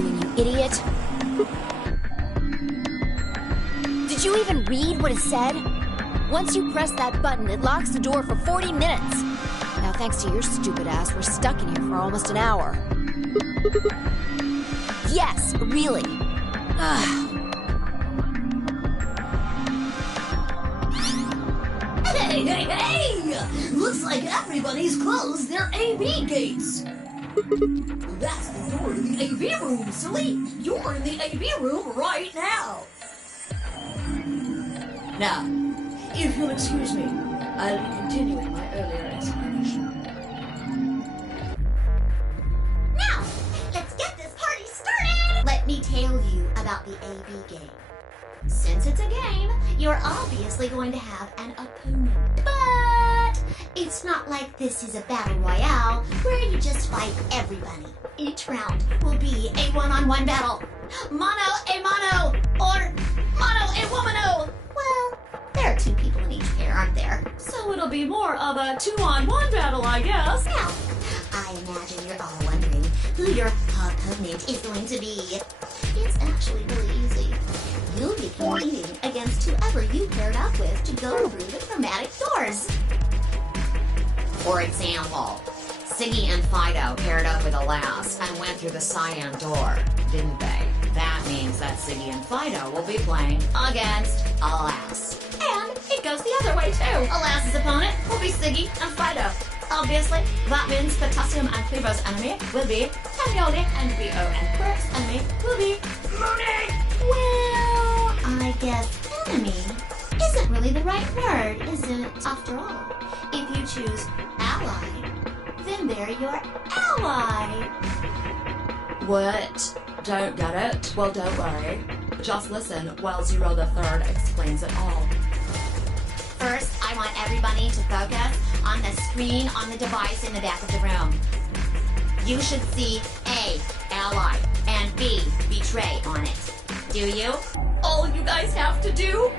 doing, you idiot? Did you even read what it said? Once you press that button, it locks the door for 40 minutes. Now, thanks to your stupid ass, we're stuck in here for almost an hour. Yes, really. Hey! Looks like everybody's closed their AV gates. That's the door to the AV room, silly. You're in the AV room right now. Now, if you'll excuse me, I'll be continuing my earlier explanation. Now, let's get this party started! Let me tell you about the AV game. Since it's a game, you're obviously going to have an opponent. But it's not like this is a battle royale where you just fight everybody. Each round will be a one-on-one battle. Mono a mono, or mono a womano. Well, there are two people in each pair, aren't there? So it'll be more of a two-on-one battle, I guess. Now, I imagine you're all wondering who your opponent is going to be. It's actually really easy. You'll be competing against whoever you paired up with to go through the chromatic doors. For example, Siggy and Fido paired up with Alas and went through the cyan door, didn't they? That means that Siggy and Fido will be playing against Alas. And it goes the other way too. Alas's opponent will be Siggy and Fido. Obviously, that means Potassium and Clevo's enemy will be Tanioli, and Rio and Quirk's enemy will be Mooney! Well, I guess enemy isn't really the right word, is it? After all, if you choose ally, then they're your ally. What? Don't get it? Well, don't worry. Just listen while Zero the Third explains it all. First, I want everybody to focus on the screen on the device in the back of the room. You should see A, ally, and B, betray on it. Do you? All you guys have to do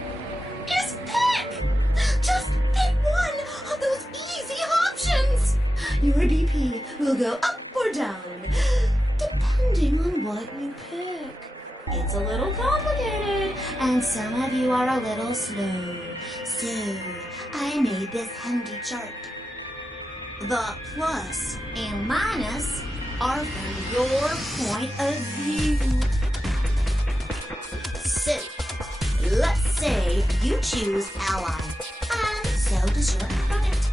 is pick! Just pick one of those easy options! Your DP will go up or down, depending on what you pick. It's a little complicated, and some of you are a little slow. So, I made this handy chart. The plus and minus are from your point of view. So, let's say you choose ally, and so does your opponent.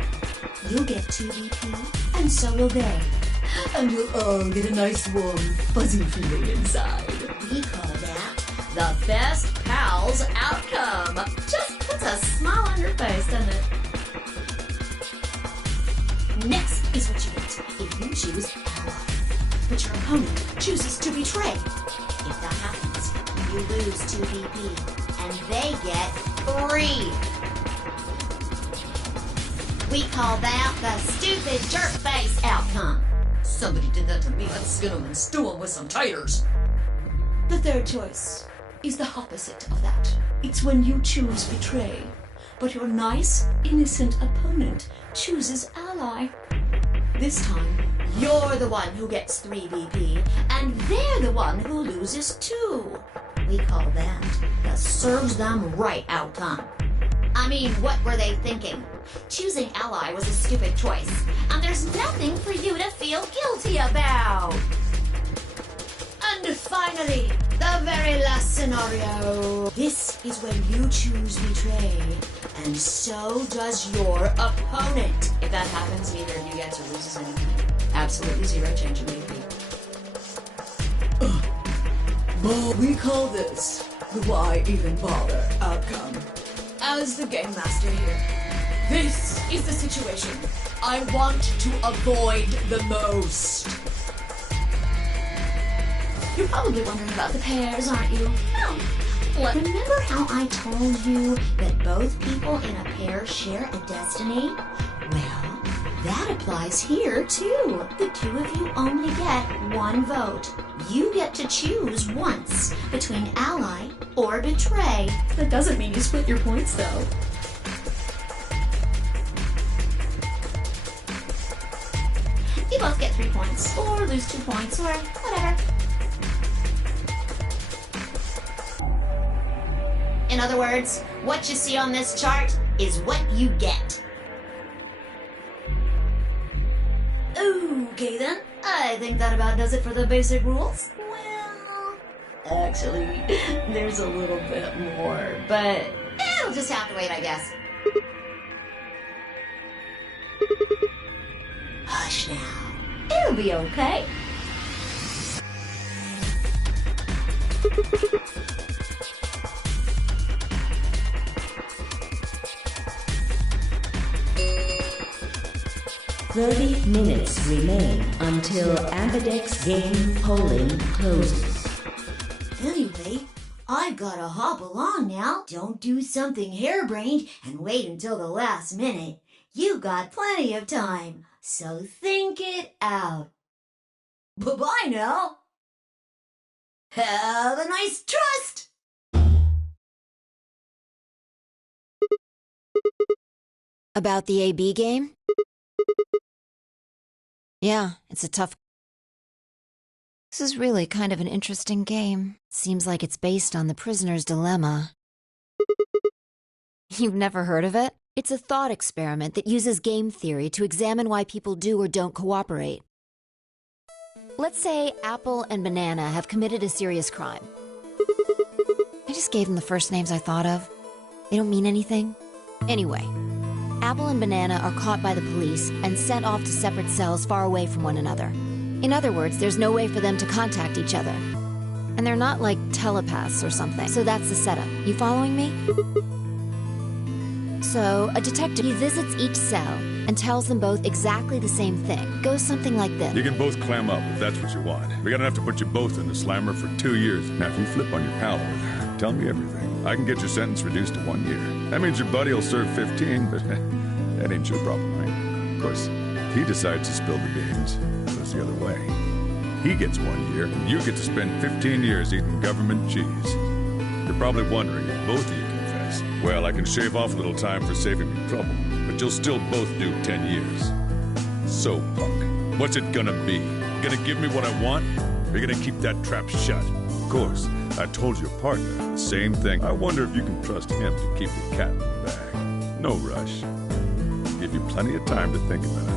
You'll get 2 BP, and so will they. And we'll all get a nice warm, fuzzy feeling inside. We call that The best pals outcome. Just puts a smile on your face, doesn't it? next is what you get if you choose ally, but your opponent chooses to betray. If that happens, you lose 2 BP, and they get 3. We call that the stupid jerk face outcome. Somebody did that to me. Let's skin them and stew them with some taters. The third choice is the opposite of that. It's when you choose betray, but your nice, innocent opponent chooses ally. This time, you're the one who gets 3 BP, and they're the one who loses 2. We call that the serves them right outcome. I mean, what were they thinking? Choosing ally was a stupid choice, and there's nothing for you to feel guilty about. And finally, the very last scenario. This is when you choose betray, and so does your opponent. If that happens, neither of you gets or loses anything. Absolutely zero change in AP. But we call this the why even bother outcome. As the game master here, this is the situation I want to avoid the most. You're probably wondering about the pairs, aren't you? No. Remember how I told you that both people in a pair share a destiny? Well, that applies here too. The 2 of you only get 1 vote. You get to choose once between ally or betray. That doesn't mean you split your points, though. You both get 3 points, or lose 2 points, or whatever. In other words, what you see on this chart is what you get. Okay then, I think that about does it for the basic rules. Well, actually, there's a little bit more, but it'll just have to wait, I guess. Hush now. It'll be okay. "30 minutes remain until Ambidex game polling closes." Anyway, I've gotta hop along now. Don't do something harebrained and wait until the last minute. You got plenty of time, so think it out. Bye-bye now. Have a nice trust. About the AB game? Yeah, it's a tough... This is really kind of an interesting game. Seems like it's based on the prisoner's dilemma. You've never heard of it? It's a thought experiment that uses game theory to examine why people do or don't cooperate. Let's say Apple and Banana have committed a serious crime. I just gave them the first names I thought of. They don't mean anything. Anyway, Apple and Banana are caught by the police and sent off to separate cells far away from one another. In other words, there's no way for them to contact each other. And they're not like telepaths or something. So that's the setup. You following me? So, a detective, he visits each cell and tells them both exactly the same thing. Goes something like this. You can both clam up if that's what you want. We're gonna have to put you both in the slammer for 2 years. Now, if you flip on your pal over there, tell me everything. I can get your sentence reduced to 1 year. That means your buddy will serve 15, but that ain't your problem, right? Of course, if he decides to spill the beans, it goes the other way. He gets 1 year, and you get to spend 15 years eating government cheese. You're probably wondering if both of you confess. Well, I can shave off a little time for saving me trouble, but you'll still both do 10 years. So, punk, what's it gonna be? Gonna give me what I want? Or you gonna keep that trap shut? Of course, I told your partner the same thing. I wonder if you can trust him to keep the cat in the bag. No rush. Give you plenty of time to think about it.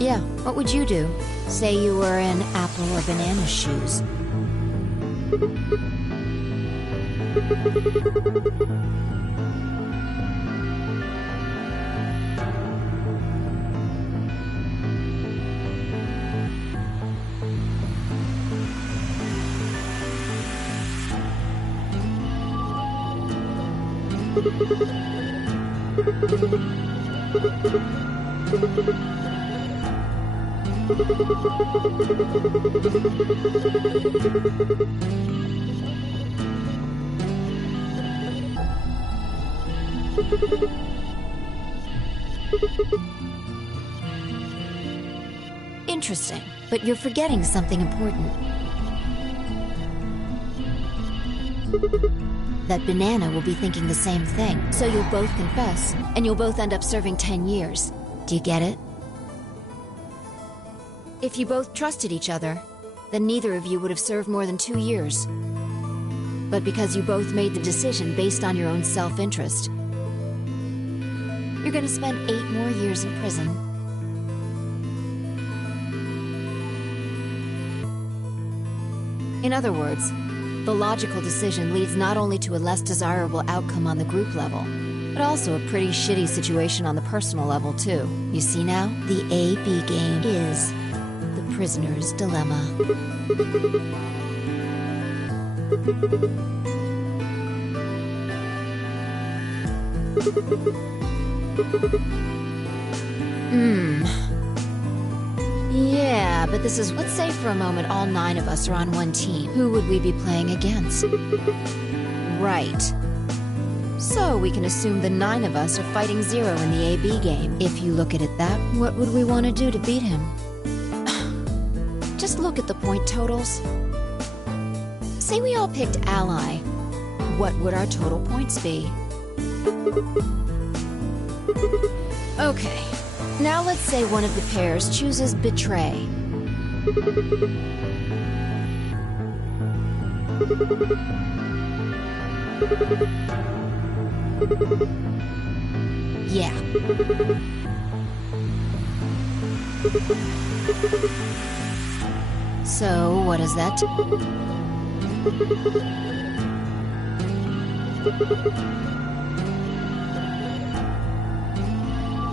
Yeah, what would you do? Say you were in Apple or Banana's shoes. Interesting, but you're forgetting something important. That Banana will be thinking the same thing, so you'll both confess, and you'll both end up serving 10 years. Do you get it? If you both trusted each other, then neither of you would have served more than 2 years. But because you both made the decision based on your own self-interest, you're gonna spend 8 more years in prison. In other words, the logical decision leads not only to a less desirable outcome on the group level, but also a pretty shitty situation on the personal level, too. You see now? The AB game is the prisoner's dilemma. Yeah, but this is... Let's say for a moment all 9 of us are on one team. Who would we be playing against? Right. So we can assume the 9 of us are fighting 0 in the AB game. If you look at it that, what would we want to do to beat him? Just look at the point totals. Say we all picked Ally. What would our total points be? Okay. Now let's say one of the pairs chooses Betray. Yeah. So, what is that?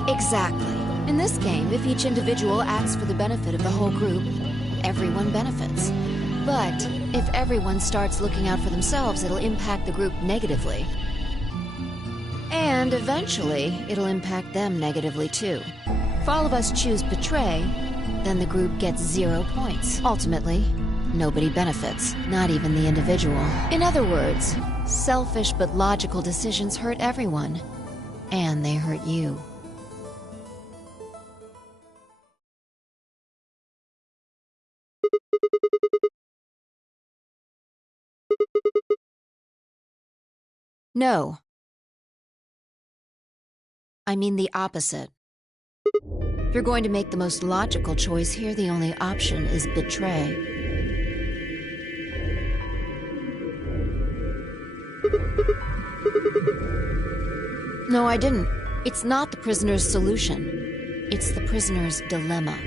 Exactly. In this game, if each individual acts for the benefit of the whole group, everyone benefits. But if everyone starts looking out for themselves, it'll impact the group negatively. And eventually, it'll impact them negatively too. If all of us choose betray, then the group gets 0 points. Ultimately, nobody benefits, not even the individual. In other words, selfish but logical decisions hurt everyone. And they hurt you. No. I mean the opposite. If you're going to make the most logical choice here, the only option is betray. No, I didn't. It's not the prisoner's solution. It's the prisoner's dilemma.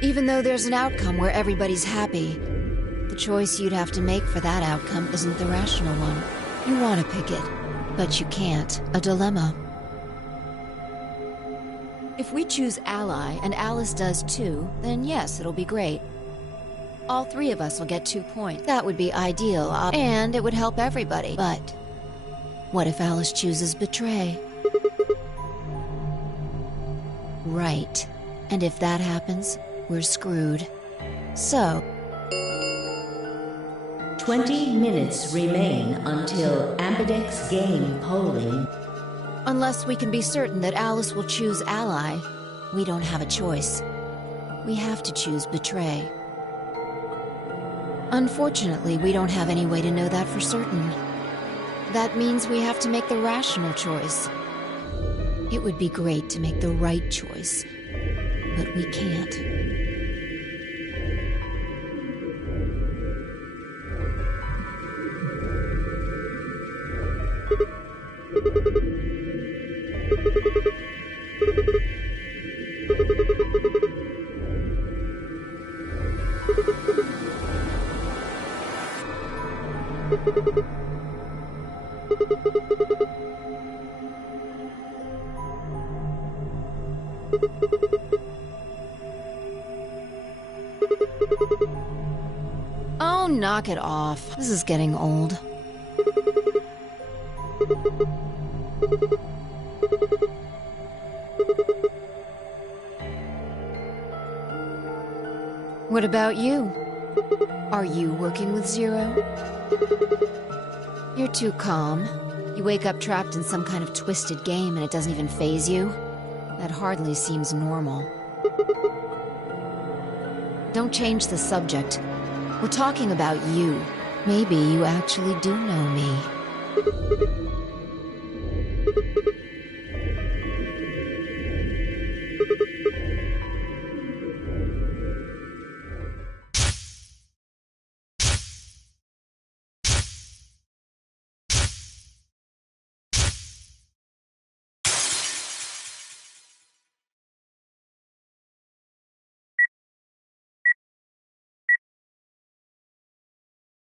Even though there's an outcome where everybody's happy, the choice you'd have to make for that outcome isn't the rational one. You want to pick it, but you can't. A dilemma. If we choose ally, and Alice does too, then yes, it'll be great. All 3 of us will get 2 points. That would be ideal, and it would help everybody. But what if Alice chooses betray? Right. And if that happens, we're screwed. So... 20 minutes remain until Ambidex game polling. Unless we can be certain that Alice will choose ally, we don't have a choice. We have to choose betray. Unfortunately, we don't have any way to know that for certain. That means we have to make the rational choice. It would be great to make the right choice, but we can't. Oh, knock it off. This is getting old. What about you? Are you working with Zero? You're too calm. You wake up trapped in some kind of twisted game and it doesn't even faze you? That hardly seems normal. Don't change the subject. We're talking about you. Maybe you actually do know me.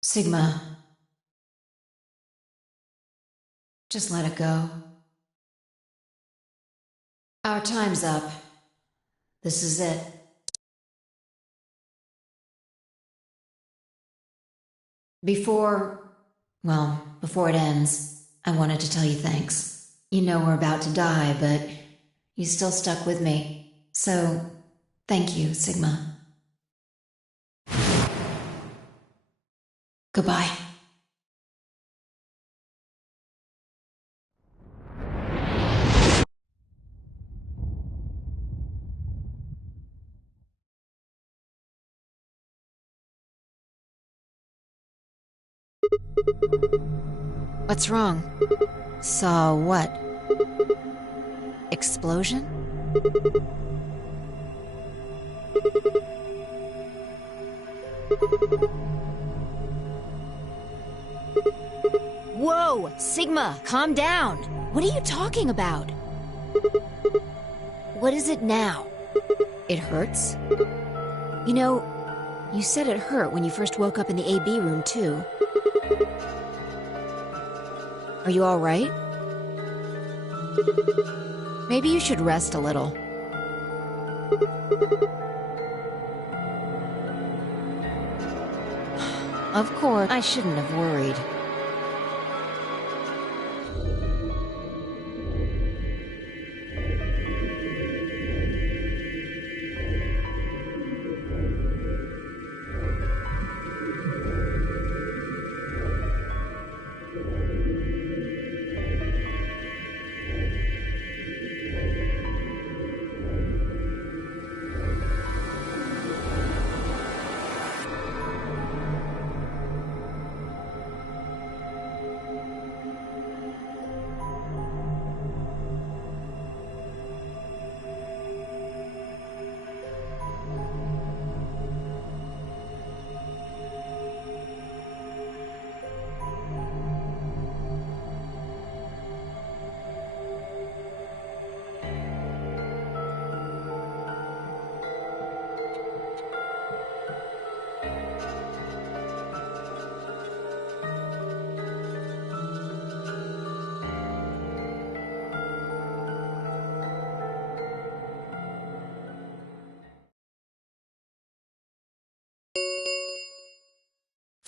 Sigma. Just let it go. Our time's up. This is it. Before it ends, I wanted to tell you thanks. You know we're about to die, but you still stuck with me. So, thank you, Sigma. Goodbye. What's wrong? Saw what? Explosion? Whoa! Sigma, calm down! What are you talking about? What is it now? It hurts? You know, you said it hurt when you first woke up in the AB room, too. Are you alright? Maybe you should rest a little. Of course, I shouldn't have worried.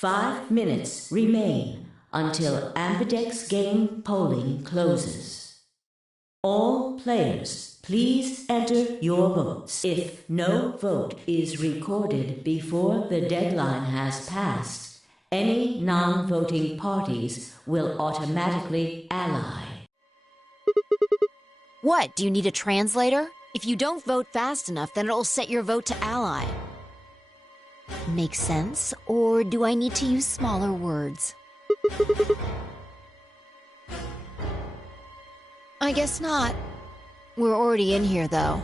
Five minutes remain until Ambidex game polling closes. All players, please enter your votes. If no vote is recorded before the deadline has passed, any non-voting parties will automatically ally. What, do you need a translator? If you don't vote fast enough, then it'll set your vote to ally. Makes sense, or do I need to use smaller words? I guess not. We're already in here, though.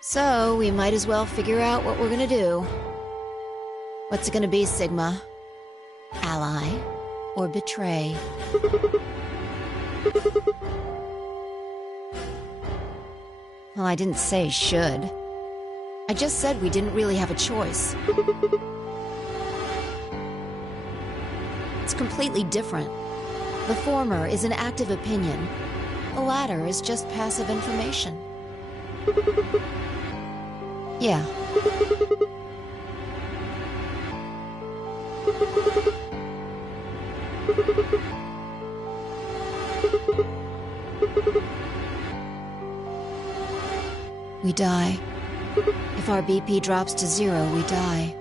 So, we might as well figure out what we're gonna do. What's it gonna be, Sigma? Ally or betray? Well, I didn't say should. I just said we didn't really have a choice. It's completely different. The former is an active opinion. The latter is just passive information. Yeah. We die. If our BP drops to 0, we die.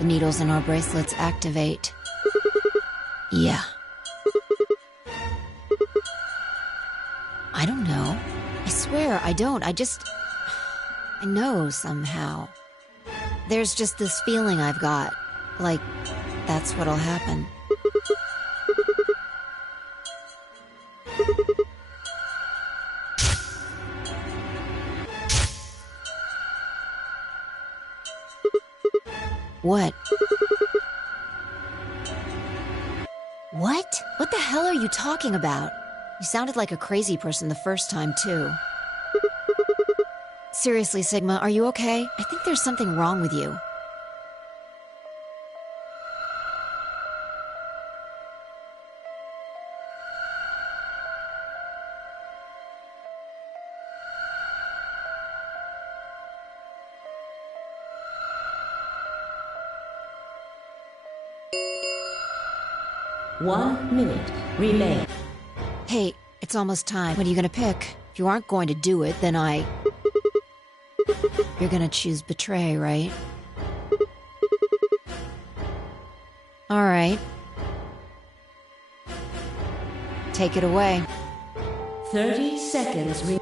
The needles in our bracelets activate. Yeah. I don't know. I swear I don't. I know somehow. There's just this feeling I've got. Like, that's what'll happen. What? What? What the hell are you talking about? You sounded like a crazy person the first time, too. Seriously, Sigma, are you okay? I think there's something wrong with you. One minute remain. Hey, it's almost time. What are you gonna pick? If you aren't going to do it, then You're gonna choose betray, right? Alright. Take it away. 30 seconds remain.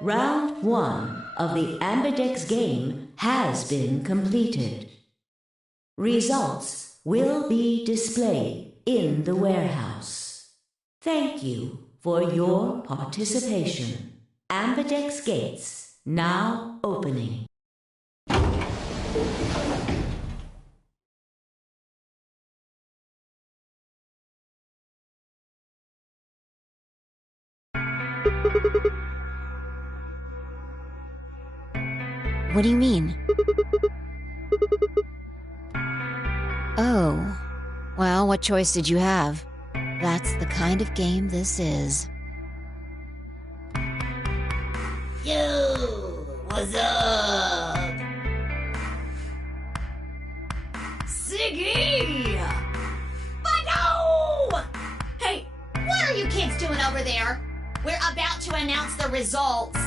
Round 1 of the Ambidex game has been completed. Results will be displayed in the warehouse. Thank you for your participation. Ambidex gates now opening. What do you mean? Oh, well, what choice did you have? That's the kind of game this is. Yo, what's up? Siggy! But no! Hey, what are you kids doing over there? We're about to announce the results.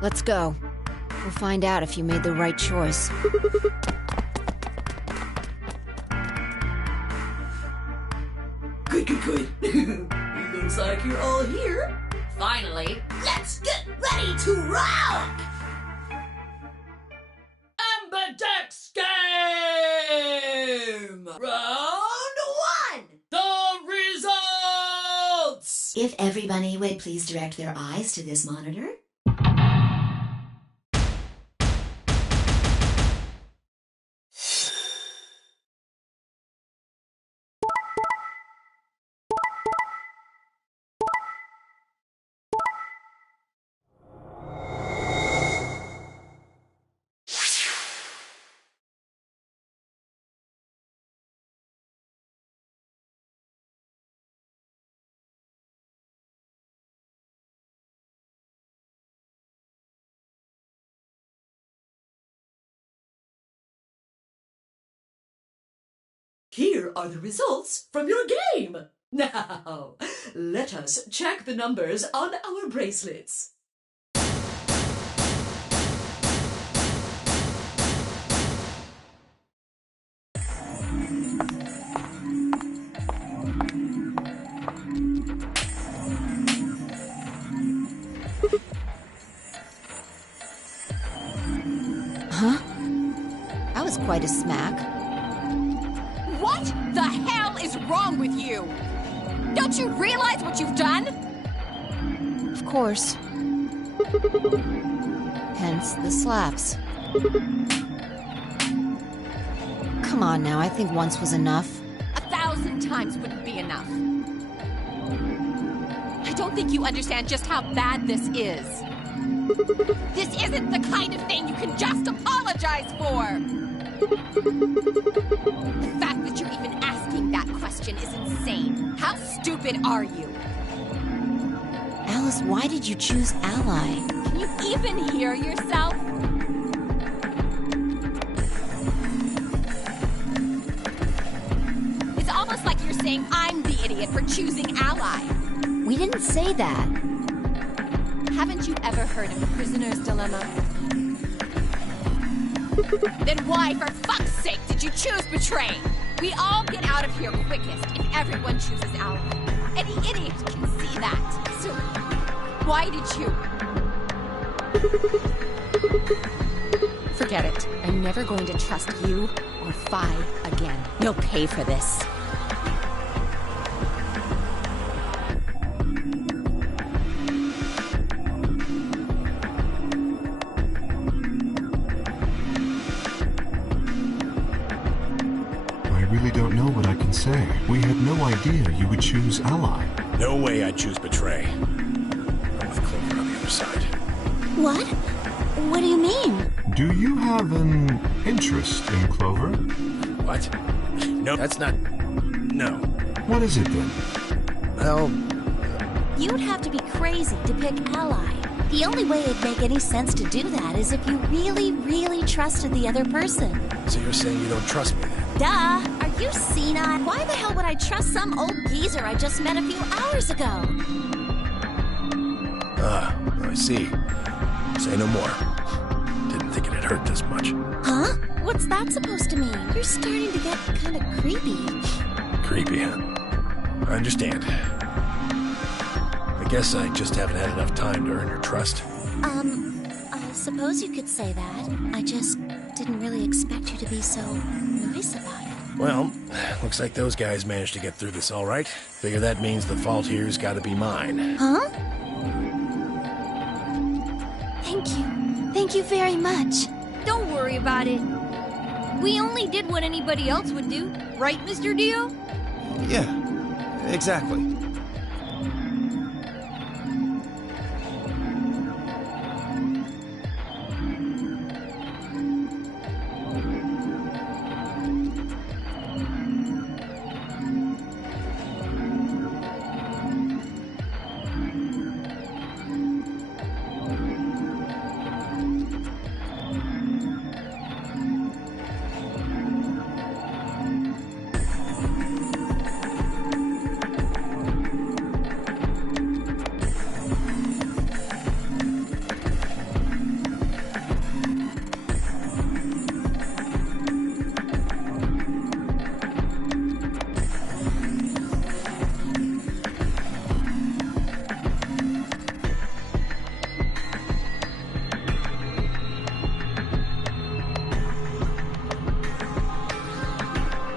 Let's go. We'll find out if you made the right choice. Good. It looks like you're all here. Finally, let's get ready to rock! Ambidex game! Round 1! The results! If everybody would please direct their eyes to this monitor. Here are the results from your game. Now, let us check the numbers on our bracelets. Huh? That was quite a smack. What the hell is wrong with you? Don't you realize what you've done? Of course. Hence the slaps. Come on now, I think once was enough. 1,000 times wouldn't be enough. I don't think you understand just how bad this is. This isn't the kind of thing you can just apologize for. The fact that you're even asking that question is insane. How stupid are you? Alice, why did you choose Ally? Can you even hear yourself? It's almost like you're saying I'm the idiot for choosing Ally. We didn't say that. Haven't you ever heard of the prisoner's dilemma? Then why, for fuck's sake, did you choose Betray? We all get out of here quickest if everyone chooses Ally. Any idiot can see that. So, why did you? Forget it. I'm never going to trust you or Phi again. You'll pay for this. I really don't know what I can say. We had no idea you would choose Ally. No way I'd choose Betray. I'm with Clover on the other side. What? What do you mean? Do you have an interest in Clover? What? No, that's not... No. What is it then? Well, You'd have to be crazy to pick Ally. The only way it'd make any sense to do that is if you really, really trusted the other person. so you're saying you don't trust me then? Duh! Are you senile? Why the hell would I trust some old geezer I just met a few hours ago? Ah, I see. Say no more. Didn't think it'd hurt this much. Huh? What's that supposed to mean? You're starting to get kind of creepy. Creepy, huh? I understand. I Guess I just haven't had enough time to earn your trust. I suppose you could say that. I just didn't really expect you to be so nice about it. Well, looks like those guys managed to get through this all right. Figure that means the fault here's gotta be mine. Huh? Thank you. Thank you very much. Don't worry about it. We only did what anybody else would do. Right, Mr. Dio? Yeah, exactly.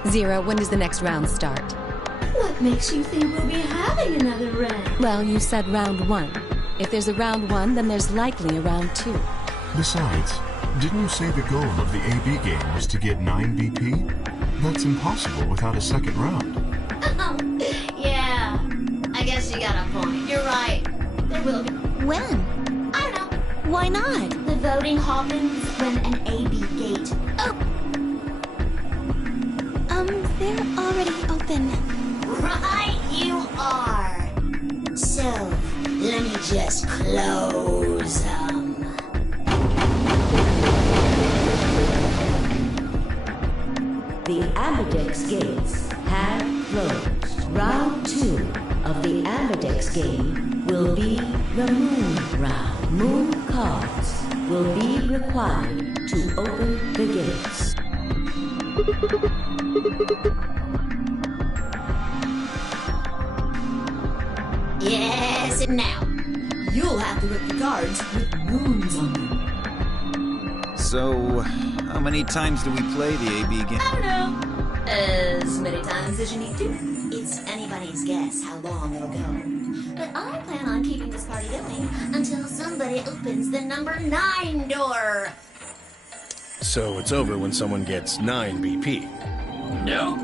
Zero, when does the next round start? What makes you think we'll be having another round? Well, you said round 1. If there's a round 1, then there's likely a round 2. Besides, didn't you say the goal of the AB game was to get 9 BP? That's impossible without a second round. Yeah, I guess you got a point. You're right. There will be. When? I don't know. Why not? The voting happens when an AB gate. Oh, They're already open. right you are. So, let me just close them. The Ambidex gates have closed. Round 2 of the Ambidex game will be the Moon round. Moon cards will be required to open the gates. Yes, and now. You'll have to whip the cards with moons on them. So, how many times do we play the AB game? I don't know. As many times as you need to. It's anybody's guess how long it'll go. But I plan on keeping this party going until somebody opens the number 9 door. So it's over when someone gets 9 BP. No.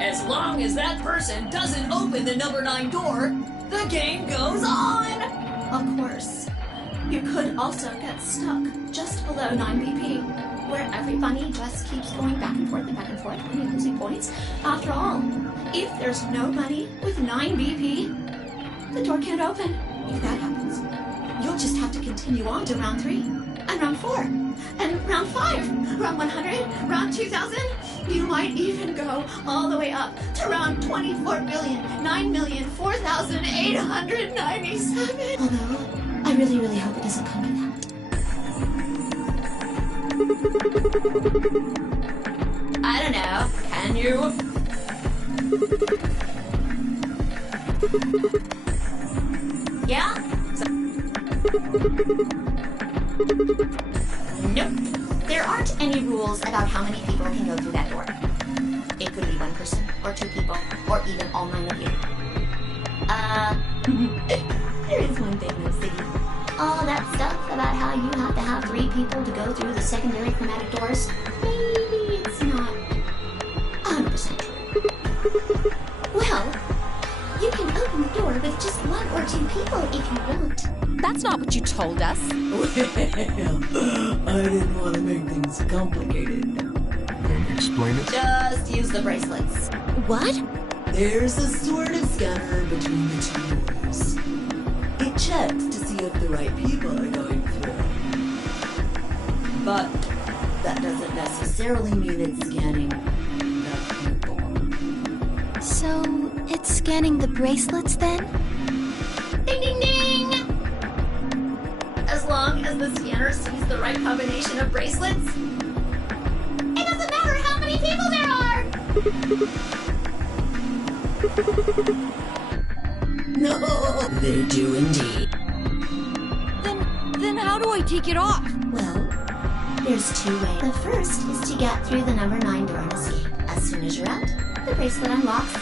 As long as that person doesn't open the number 9 door, the game goes on! Of course. You could also get stuck just below 9 BP, where everybody just keeps going back and forth, winning and losing points. After all, if there's nobody with 9 BP, the door can't open. If that happens, you'll just have to continue on to round 3, and round 4, and round 5, round 100, round 2000. You might even go all the way up to round 24,009,004,897. Although, I really, really hope it doesn't come to that. I don't know. Can you? Yeah? Nope. There aren't any rules about how many people can go through that door. It could be 1 person, or 2 people, or even all 9 of you. There is one thing though, Siggy. All that stuff about how you have to have 3 people to go through the secondary chromatic doors, maybe it's not 100% true. Well, you can open the door with just 1 or 2 people if you want. That's not what you told us. Well, I didn't want to make things complicated. Then explain it. Just use the bracelets. What? There's a sort of scanner between the 2 doors. It checks to see if the right people are going through. But that doesn't necessarily mean it's scanning the people. So, it's scanning the bracelets then? Ding, ding, ding! As long as the scanner sees the right combination of bracelets, it doesn't matter how many people there are! No, they do indeed. Then how do I take it off? Well, there's two ways. The first is to get through the number 9 door and escape. As soon as you're out, the bracelet unlocks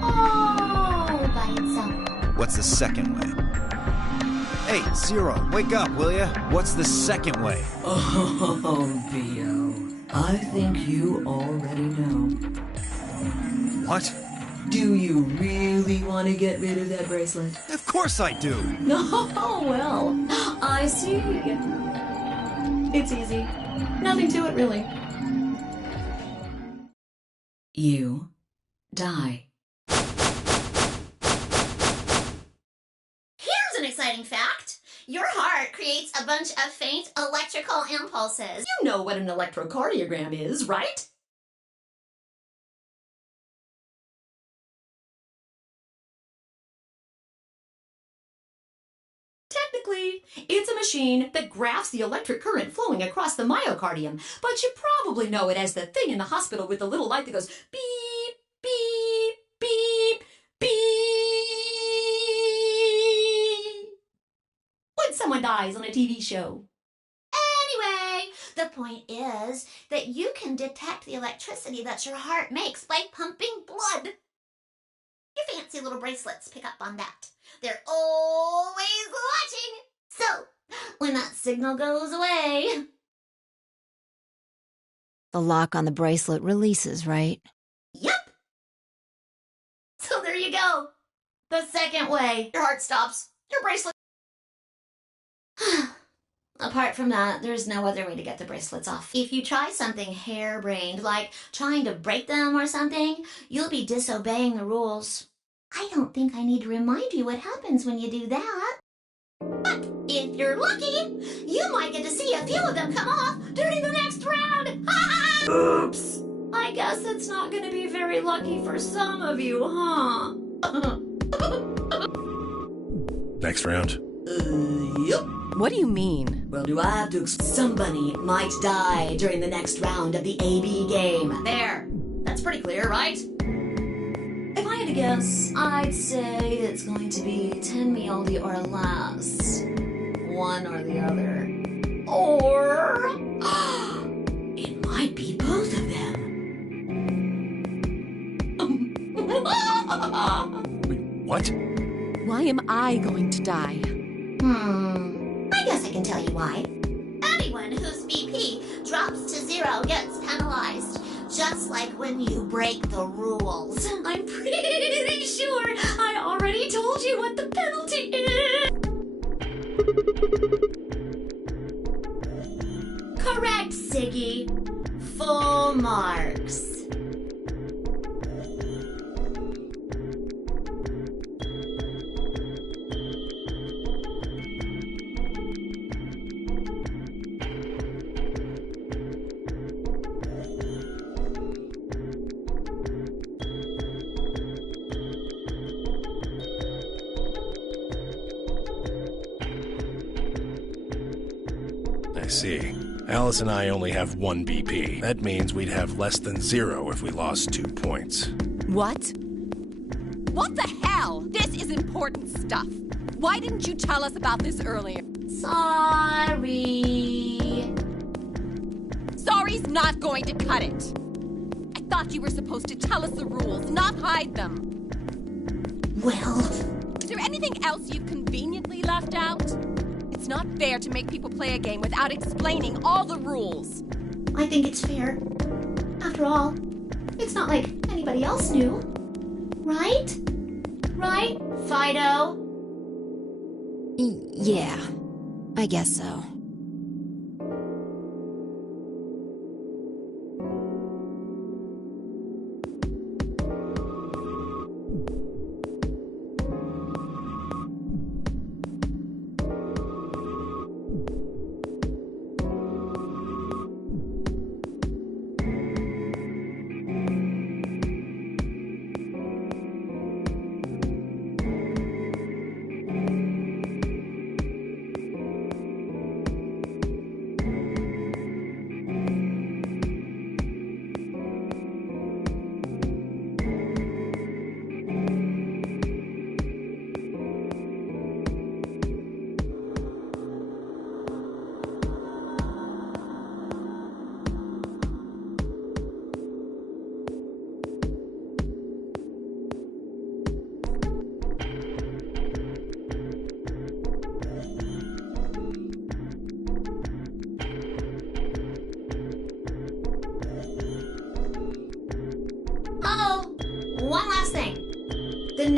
all by itself. What's the second way? Hey, Zero, wake up, will ya? What's the second way? Oh, Theo. I think you already know. What? Do you really want to get rid of that bracelet? Of course I do. Oh, well, I see. It's easy. Nothing to it, really. You die. Here's an exciting fact. Your heart creates a bunch of faint electrical impulses. You know what an electrocardiogram is, right? Technically, it's a machine that graphs the electric current flowing across the myocardium, but you probably know it as the thing in the hospital with the little light that goes beep, beep, beep, beep. When someone dies on a TV show. Anyway, the point is that you can detect the electricity that your heart makes by pumping blood. Your fancy little bracelets pick up on that. They're always watching. So, when that signal goes away... The lock on the bracelet releases, right? Yep. So there you go. The second way. Your heart stops. Your bracelet... Apart from that, there's no other way to get the bracelets off. If you try something harebrained, like trying to break them or something, you'll be disobeying the rules. I don't think I need to remind you what happens when you do that. But if you're lucky, you might get to see a few of them come off during the next round. Oops. I guess it's not going to be very lucky for some of you, huh? Next round. Yep. What do you mean? Well, do I have to somebody might die during the next round of the AB game. There. That's pretty clear, right? If I had to guess, I'd say it's going to be Tenmialdi or less. One or the other. Or... it might be both of them. What? Why am I going to die? I guess I can tell you why. Anyone whose BP drops to 0 gets penalized. Just like when you break the rules. I'm pretty sure I already told you what the penalty is. Correct, Siggy. Full marks. I see. Alice and I only have 1 BP. That means we'd have less than 0 if we lost 2 points. What? What the hell? This is important stuff. Why didn't you tell us about this earlier? Sorry. Sorry's not going to cut it. I thought you were supposed to tell us the rules, not hide them. Well... Is there anything else you've conveniently left out? It's not fair to make people play a game without explaining all the rules. I think it's fair. After all, it's not like anybody else knew. Right? Right, Fido? Yeah, I guess so.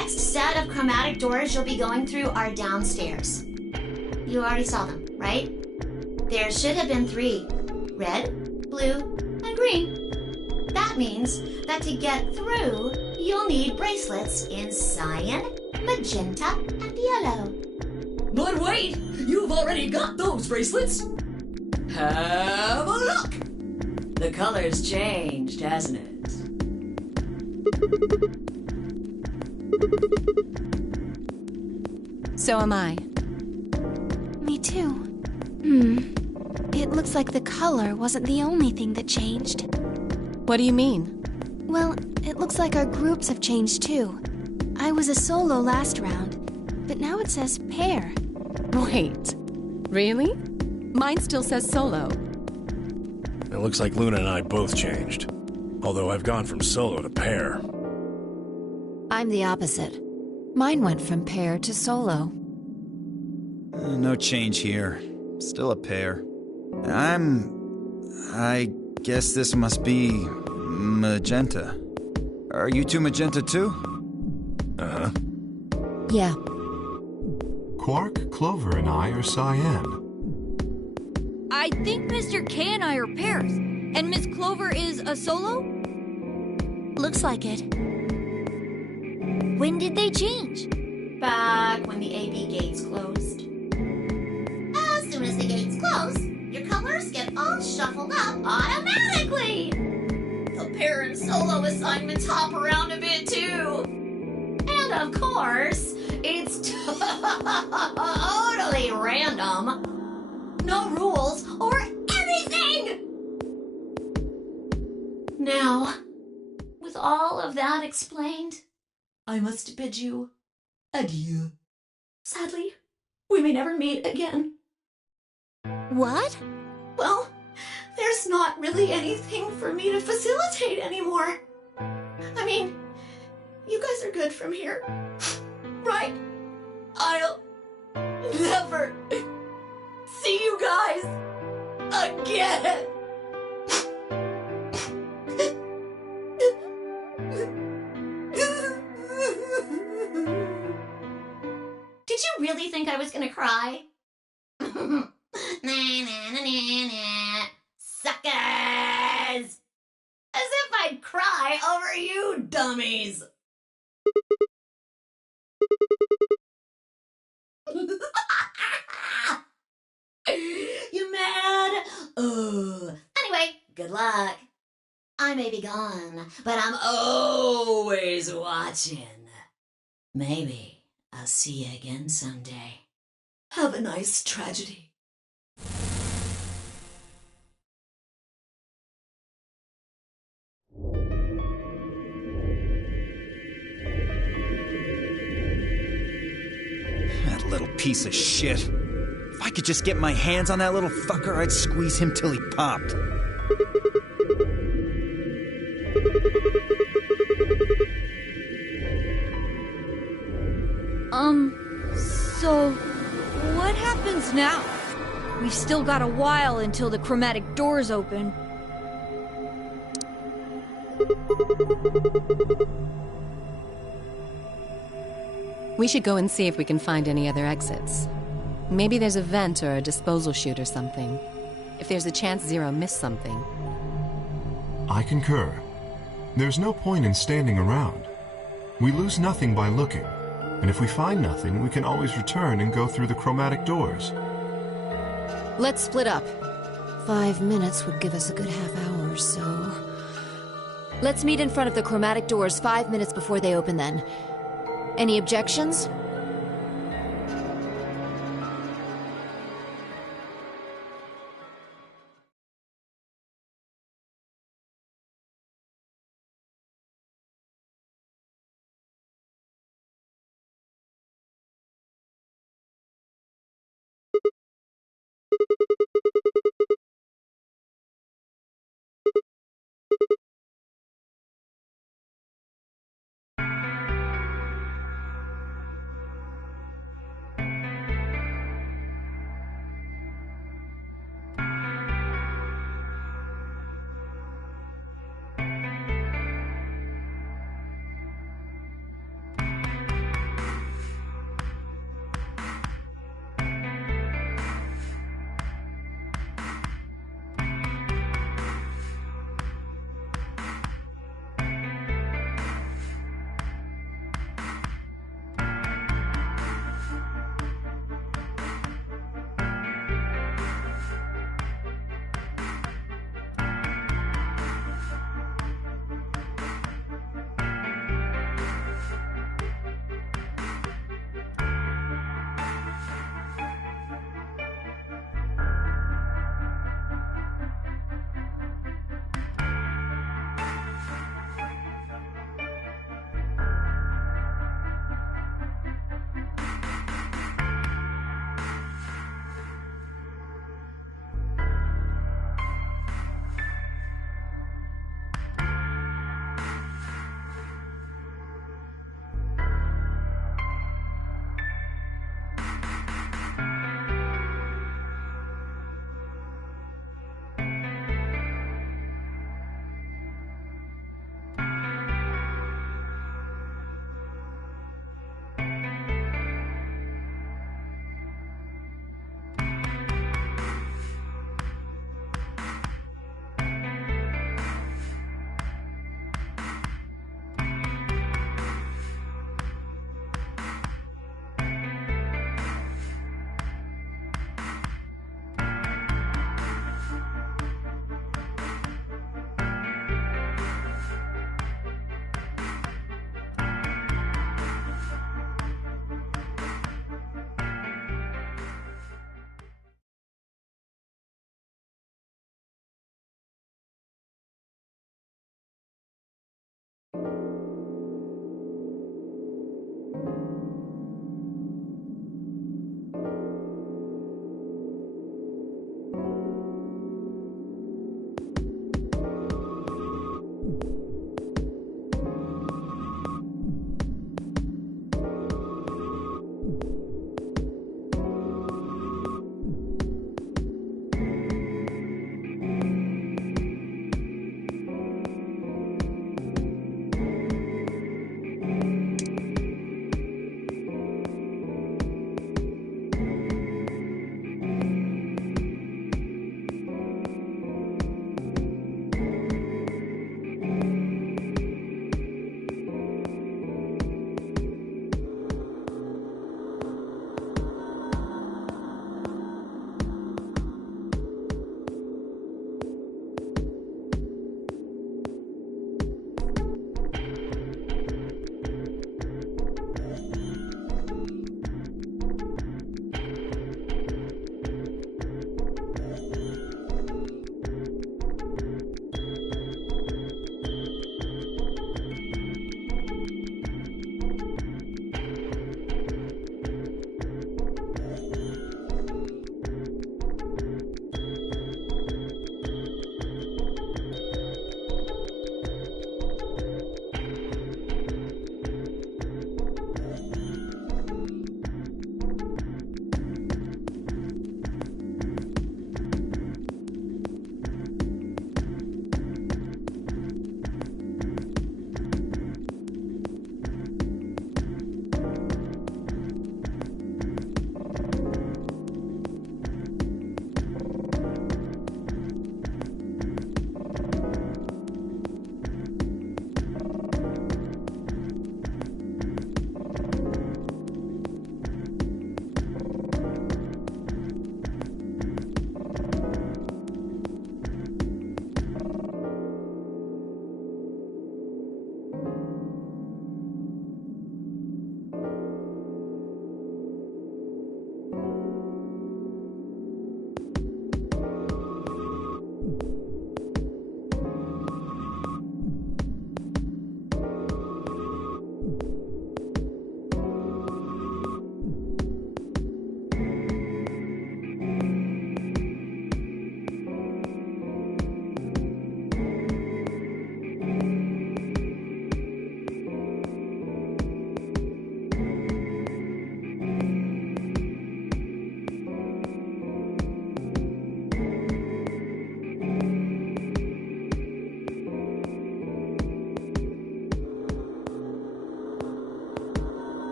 next set of chromatic doors you'll be going through are downstairs. You already saw them, right? There should have been 3. Red, blue, and green. That means that to get through, you'll need bracelets in cyan, magenta, and yellow. But wait! You've already got those bracelets! Have a look! The color's changed, hasn't it? So am I. Me too. It looks like the color wasn't the only thing that changed. What do you mean? Well, it looks like our groups have changed too. I was a solo last round, but now it says pair. Wait. Really? Mine still says solo. It looks like Luna and I both changed. Although I've gone from solo to pair. I'm the opposite. Mine went from pair to solo. No change here. Still a pair. I guess this must be magenta. Are you two magenta too? Uh-huh. Yeah. Quark, Clover, and I are cyan. I think Mr. K and I are pairs. And Miss Clover is a solo? Looks like it. When did they change? Back when the AB gates closed. As soon as the gates close, your colors get all shuffled up automatically. The pair and solo assignments hop around a bit too. And of course, it's totally random. No rules or anything! Now, with all of that explained, I must bid you adieu. Sadly, we may never meet again. What? Well, there's not really anything for me to facilitate anymore. I mean, you guys are good from here, right? I'll never see you guys again. Did you really think I was gonna cry? Nah, nah, nah, nah, nah. Suckers! As if I'd cry over you dummies! You mad? Anyway, good luck. I may be gone, but I'm always watching. Maybe I'll see you again someday. Have a nice tragedy. That little piece of shit. If I could just get my hands on that little fucker, I'd squeeze him till he popped. So what happens now? We've still got a while until the chromatic doors open. We should go and see if we can find any other exits. Maybe there's a vent or a disposal chute or something. If there's a chance Zero missed something. I concur. There's no point in standing around. We lose nothing by looking, and if we find nothing, we can always return and go through the chromatic doors. Let's split up. 5 minutes would give us a good half hour or so. Let's meet in front of the chromatic doors 5 minutes before they open then. Any objections?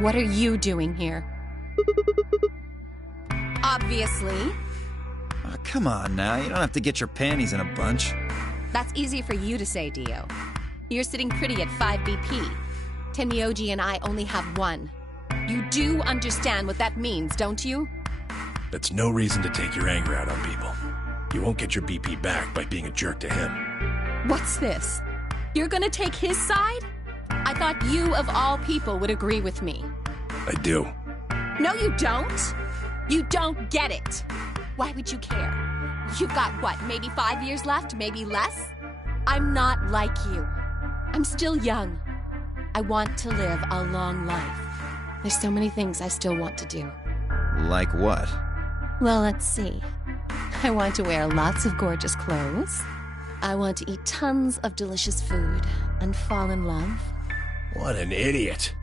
What are you doing here? Obviously. Oh, come on now, you don't have to get your panties in a bunch. That's easy for you to say, Dio. You're sitting pretty at 5 BP. Tenmyoji and I only have 1. You do understand what that means, don't you? That's no reason to take your anger out on people. You won't get your BP back by being a jerk to him. What's this? You're gonna take his side? I thought you, of all people, would agree with me. I do. No, you don't. You don't get it. Why would you care? You've got, what, maybe 5 years left, maybe less? I'm not like you. I'm still young. I want to live a long life. There's so many things I still want to do. Like what? Well, let's see. I want to wear lots of gorgeous clothes. I want to eat tons of delicious food and fall in love. What an idiot.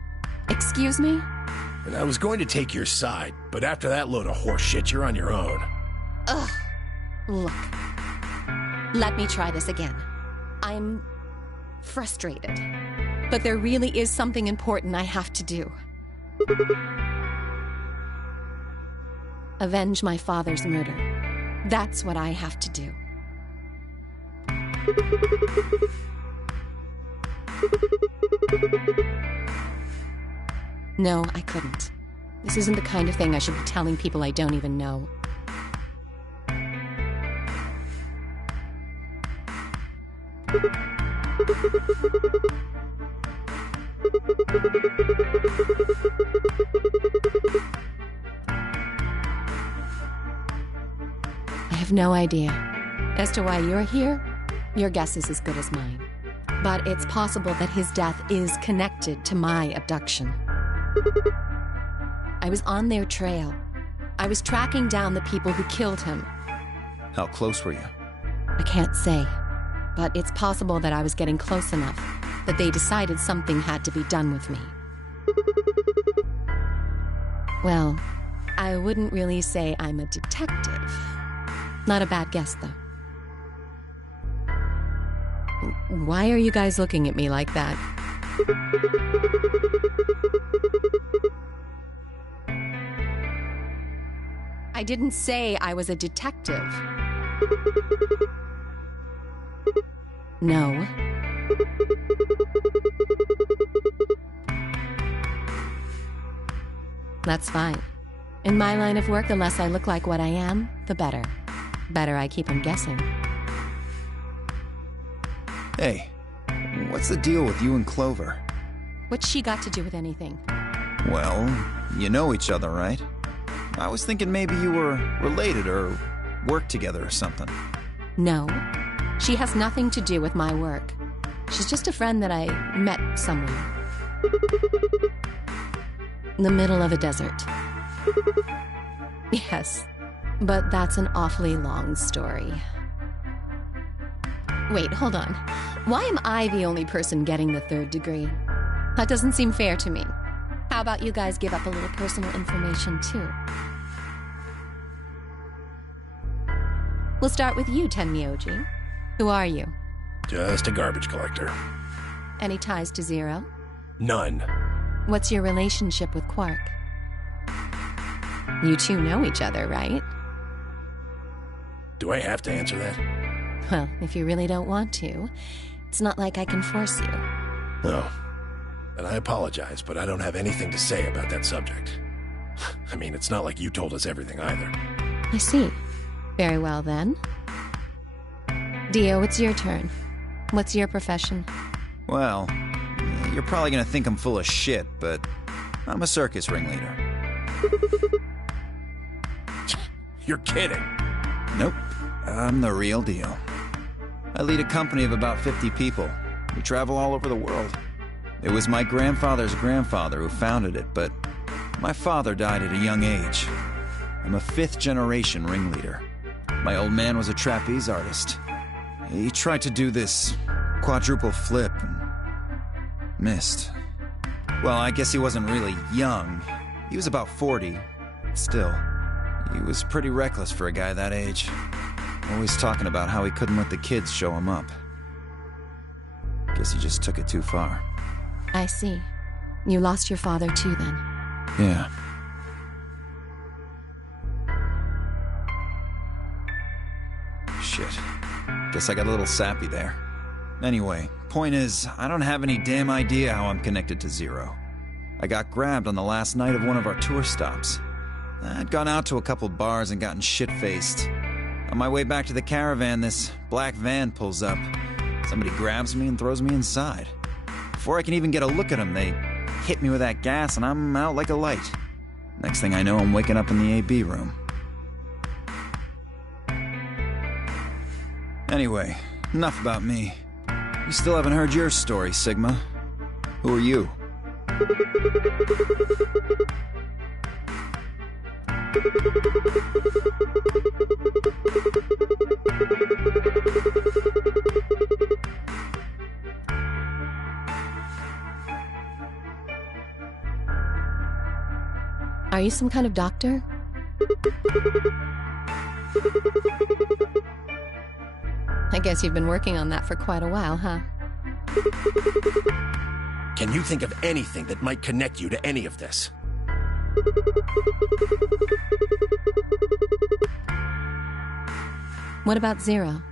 Excuse me? And I was going to take your side, but after that load of horse shit, you're on your own. Ugh. Look. Let me try this again. I'm frustrated. But there really is something important I have to do. Avenge my father's murder. That's what I have to do. No, I couldn't. This isn't the kind of thing I should be telling people I don't even know. I have no idea. As to why you're here, your guess is as good as mine. But it's possible that his death is connected to my abduction. I was on their trail. I was tracking down the people who killed him. How close were you? I can't say, but it's possible that I was getting close enough that they decided something had to be done with me. Well, I wouldn't really say I'm a detective. Not a bad guess, though. Why are you guys looking at me like that? I didn't say I was a detective. No. That's fine. In my line of work, the less I look like what I am, the better. Better I keep them guessing. Hey, what's the deal with you and Clover? What's she got to do with anything? Well, you know each other, right? I was thinking maybe you were related or worked together or something. No, she has nothing to do with my work. She's just a friend that I met somewhere. The middle of a desert. Yes, but that's an awfully long story. Wait, hold on. Why am I the only person getting the 3rd degree? That doesn't seem fair to me. How about you guys give up a little personal information, too? We'll start with you, Tenmyoji. Who are you? Just a garbage collector. Any ties to Zero? None. What's your relationship with Quark? You two know each other, right? Do I have to answer that? Well, if you really don't want to, it's not like I can force you. No. And I apologize, but I don't have anything to say about that subject. I mean, it's not like you told us everything either. I see. Very well, then. Dio, it's your turn. What's your profession? Well, you're probably gonna think I'm full of shit, but I'm a circus ringleader. You're kidding. Nope. I'm the real deal. I lead a company of about 50 people. We travel all over the world. It was my grandfather's grandfather who founded it, but my father died at a young age. I'm a 5th-generation ringleader. My old man was a trapeze artist. He tried to do this quadruple flip and missed. Well, I guess he wasn't really young. He was about 40. Still, he was pretty reckless for a guy that age. Always talking about how he couldn't let the kids show him up. Guess he just took it too far. I see. You lost your father too, then? Yeah. Shit. Guess I got a little sappy there. Anyway, point is, I don't have any damn idea how I'm connected to Zero. I got grabbed on the last night of one of our tour stops. I'd gone out to a couple bars and gotten shit-faced. On my way back to the caravan, this black van pulls up. Somebody grabs me and throws me inside. Before I can even get a look at them, they hit me with that gas and I'm out like a light. Next thing I know, I'm waking up in the AB room. Anyway, enough about me. You still haven't heard your story, Sigma. Who are you? Are you some kind of doctor? I guess you've been working on that for quite a while, huh? Can you think of anything that might connect you to any of this? What about Zero?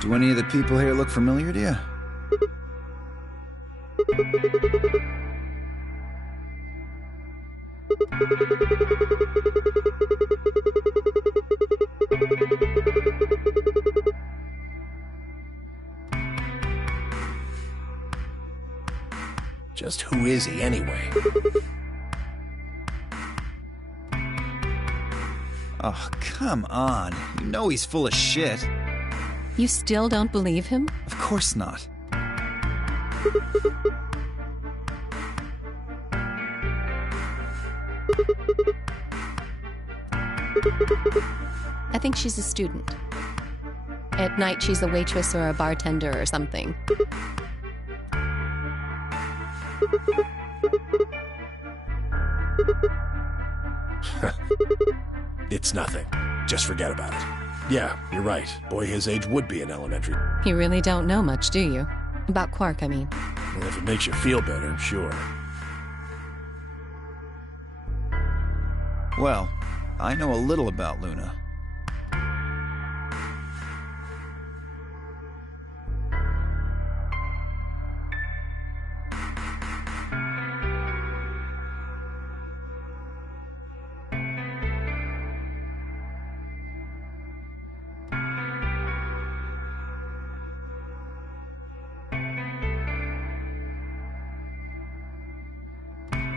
Do any of the people here look familiar to you? Just who is he anyway? Oh, come on. You know he's full of shit. You still don't believe him? Of course not. I think she's a student. At night, she's a waitress or a bartender or something. It's nothing. Just forget about it. Yeah, you're right. Boy his age would be in elementary. You really don't know much, do you? About Quark, I mean. Well, if it makes you feel better, sure. Well, I know a little about Luna.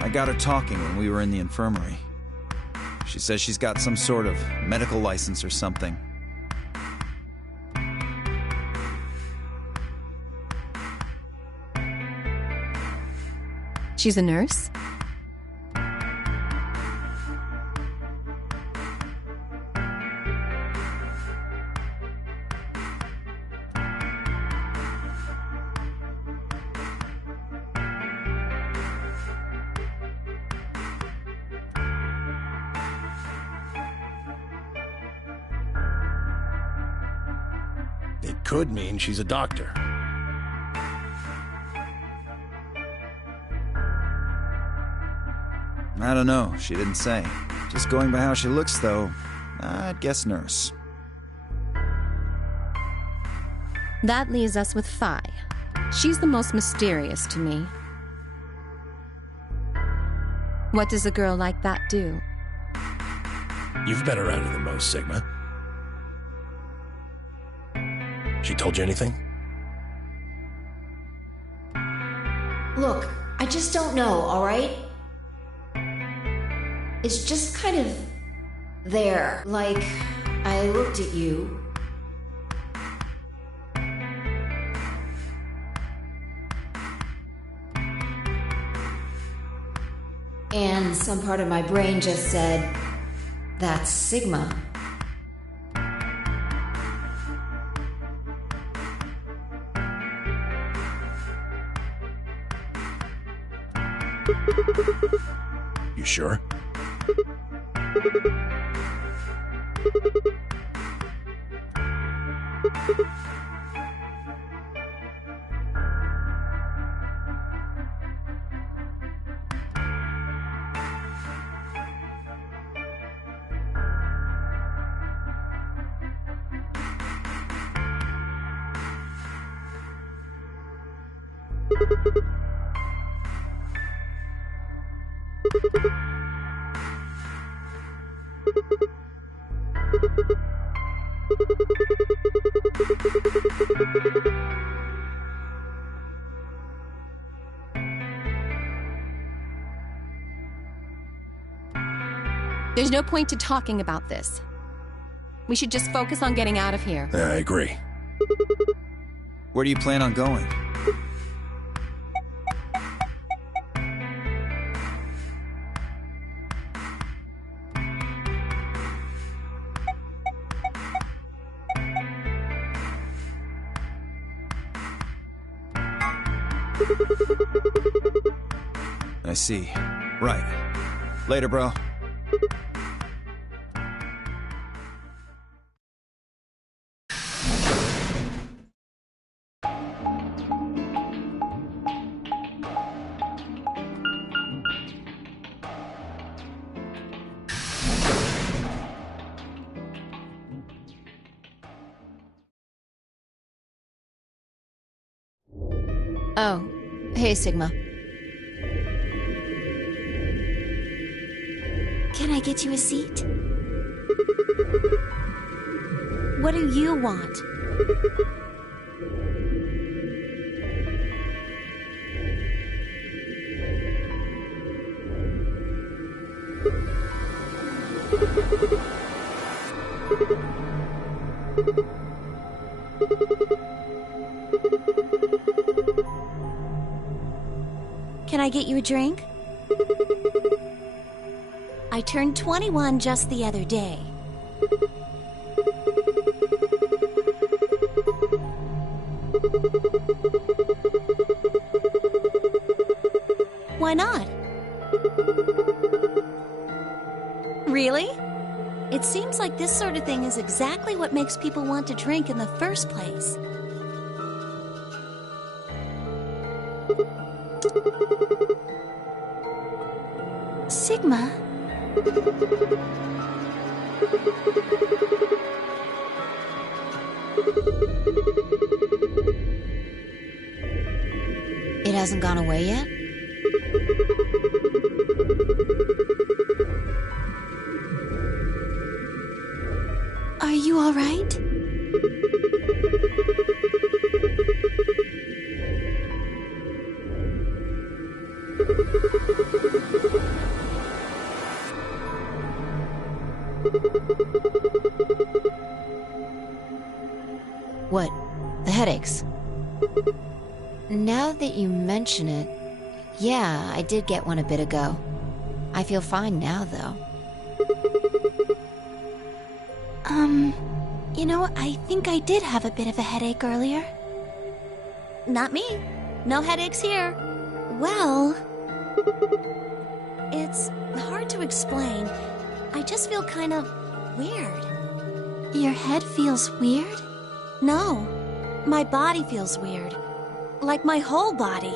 I got her talking when we were in the infirmary. She says she's got some sort of medical license or something. She's a nurse? It could mean she's a doctor. I don't know. She didn't say. Just going by how she looks, though, I'd guess nurse. That leaves us with Phi. She's the most mysterious to me. What does a girl like that do? You've been around her the most, Sigma. She told you anything? Look, I just don't know, alright? It's just kind of there. Like, I looked at you. And some part of my brain just said, that's Sigma. You sure? There's no point to talking about this. We should just focus on getting out of here. Yeah, I agree. Where do you plan on going? I see. Right. Later, bro. Oh, hey, Sigma. Can I get you a seat? What do you want? Can I get you a drink? I turned 21 just the other day. Why not? Really? It seems like this sort of thing is exactly what makes people want to drink in the first place. Sigma? It hasn't gone away yet? Are you all right? What? The headaches? Now that you mention it, Yeah, I did get one a bit ago. I feel fine now, though. You know, I think I did have a bit of a headache earlier. Not me. No headaches here. Well, it's hard to explain. I just feel kind of weird. Your head feels weird? No, my body feels weird. Like my whole body.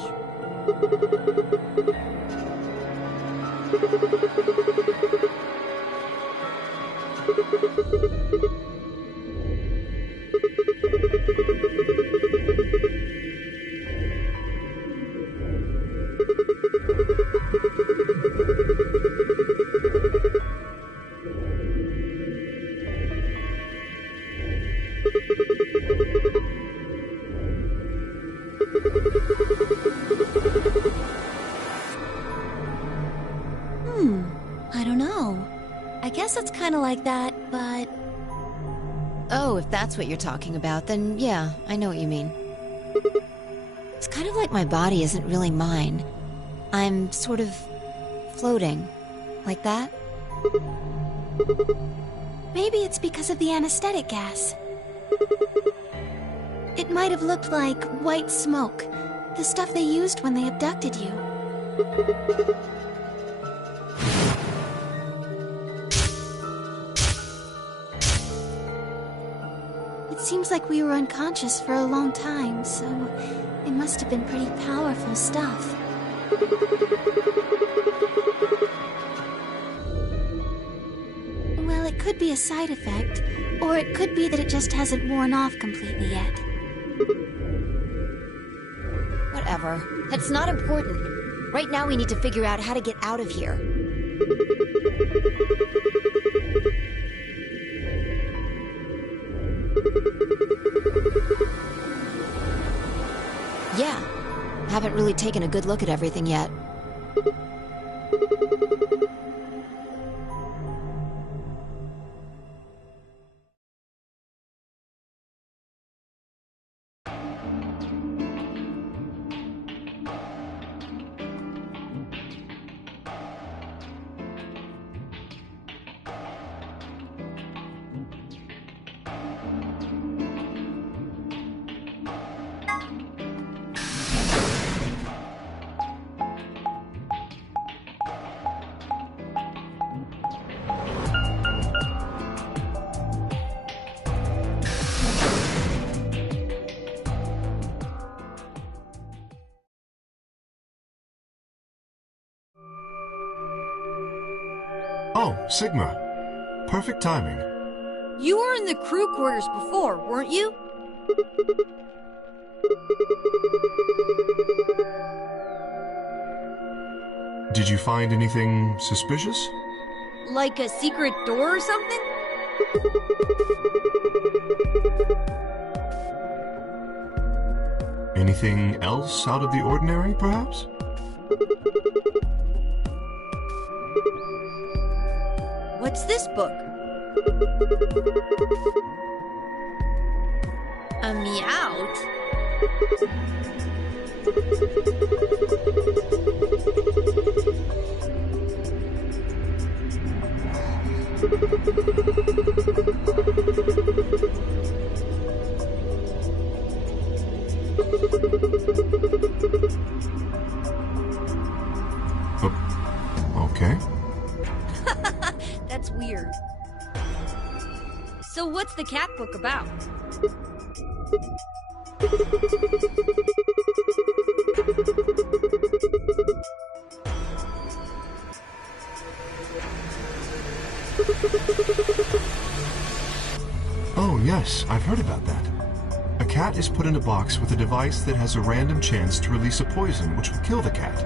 I don't know. I guess it's kind of like that, but... Oh, if that's what you're talking about, then yeah, I know what you mean. It's kind of like my body isn't really mine. I'm sort of floating. Like that? Maybe it's because of the anesthetic gas. It might have looked like white smoke, the stuff they used when they abducted you. It seems like we were unconscious for a long time, so it must have been pretty powerful stuff. Well, it could be a side effect, or it could be that it just hasn't worn off completely yet. Whatever. That's not important. Right now we need to figure out how to get out of here. Yeah. Haven't really taken a good look at everything yet. Oh, Sigma. Perfect timing. You were in the crew quarters before, weren't you? Did you find anything suspicious? Like a secret door or something? Anything else out of the ordinary, perhaps? What's this book? A Meowth? Okay. That's weird. So what's the cat book about? Oh, yes, I've heard about that. A cat is put in a box with a device that has a random chance to release a poison which will kill the cat.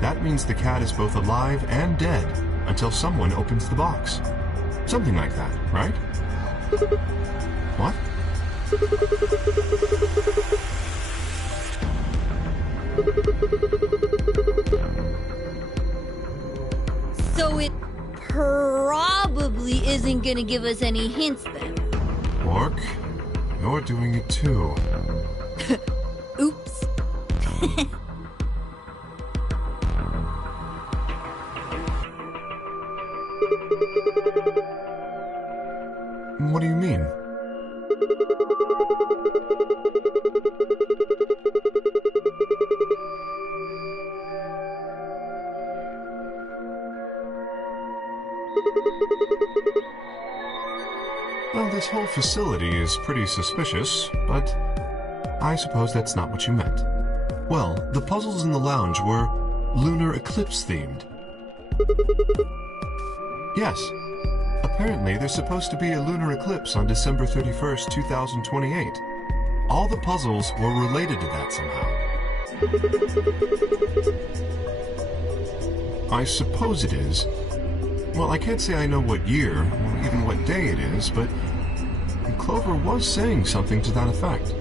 That means the cat is both alive and dead until someone opens the box. Something like that, right? What? So it probably isn't gonna give us any hints then. Orc, you're doing it too. Oops. Well, this whole facility is pretty suspicious, but I suppose that's not what you meant. Well, the puzzles in the lounge were lunar eclipse themed. Yes. Apparently, there's supposed to be a lunar eclipse on December 31st, 2028. All the puzzles were related to that somehow. I suppose it is. Well, I can't say I know what year, or even what day it is, but Clover was saying something to that effect.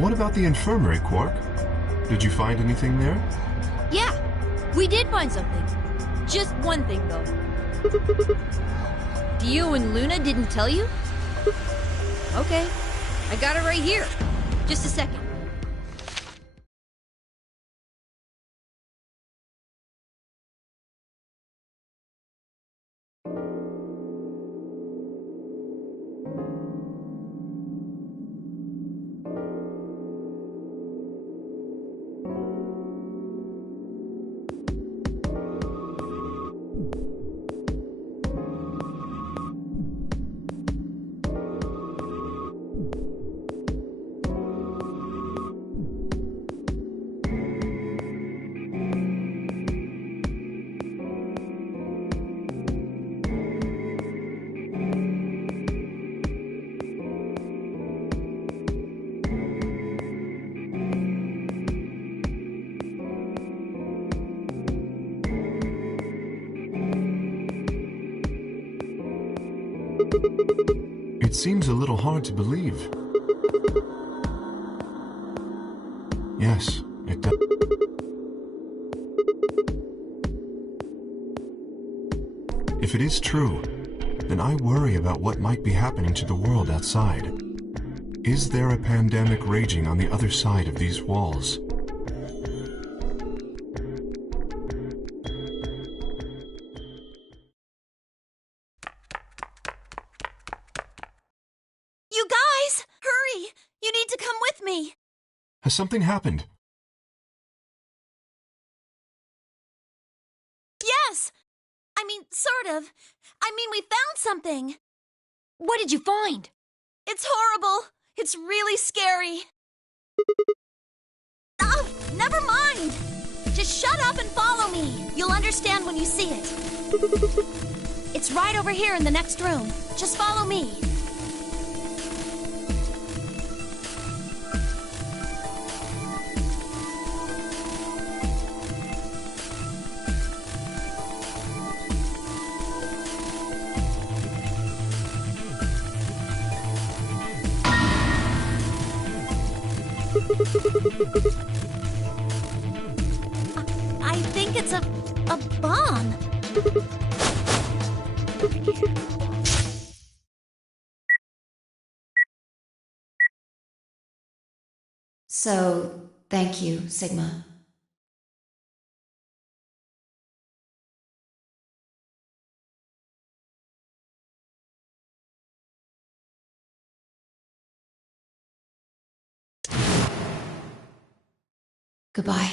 What about the infirmary, Quark? Did you find anything there? Yeah, we did find something. Just one thing, though. Dio and Luna didn't tell you? Okay, I got it right here. Just a second. It seems a little hard to believe. Yes, it does. If it is true, then I worry about what might be happening to the world outside. Is there a pandemic raging on the other side of these walls? Has something happened? Yes! I mean, sort of. I mean, we found something. What did you find? It's horrible. It's really scary. Oh, never mind. Just shut up and follow me. You'll understand when you see it. It's right over here in the next room. Just follow me. I think it's a bomb. So, thank you, Sigma. Goodbye.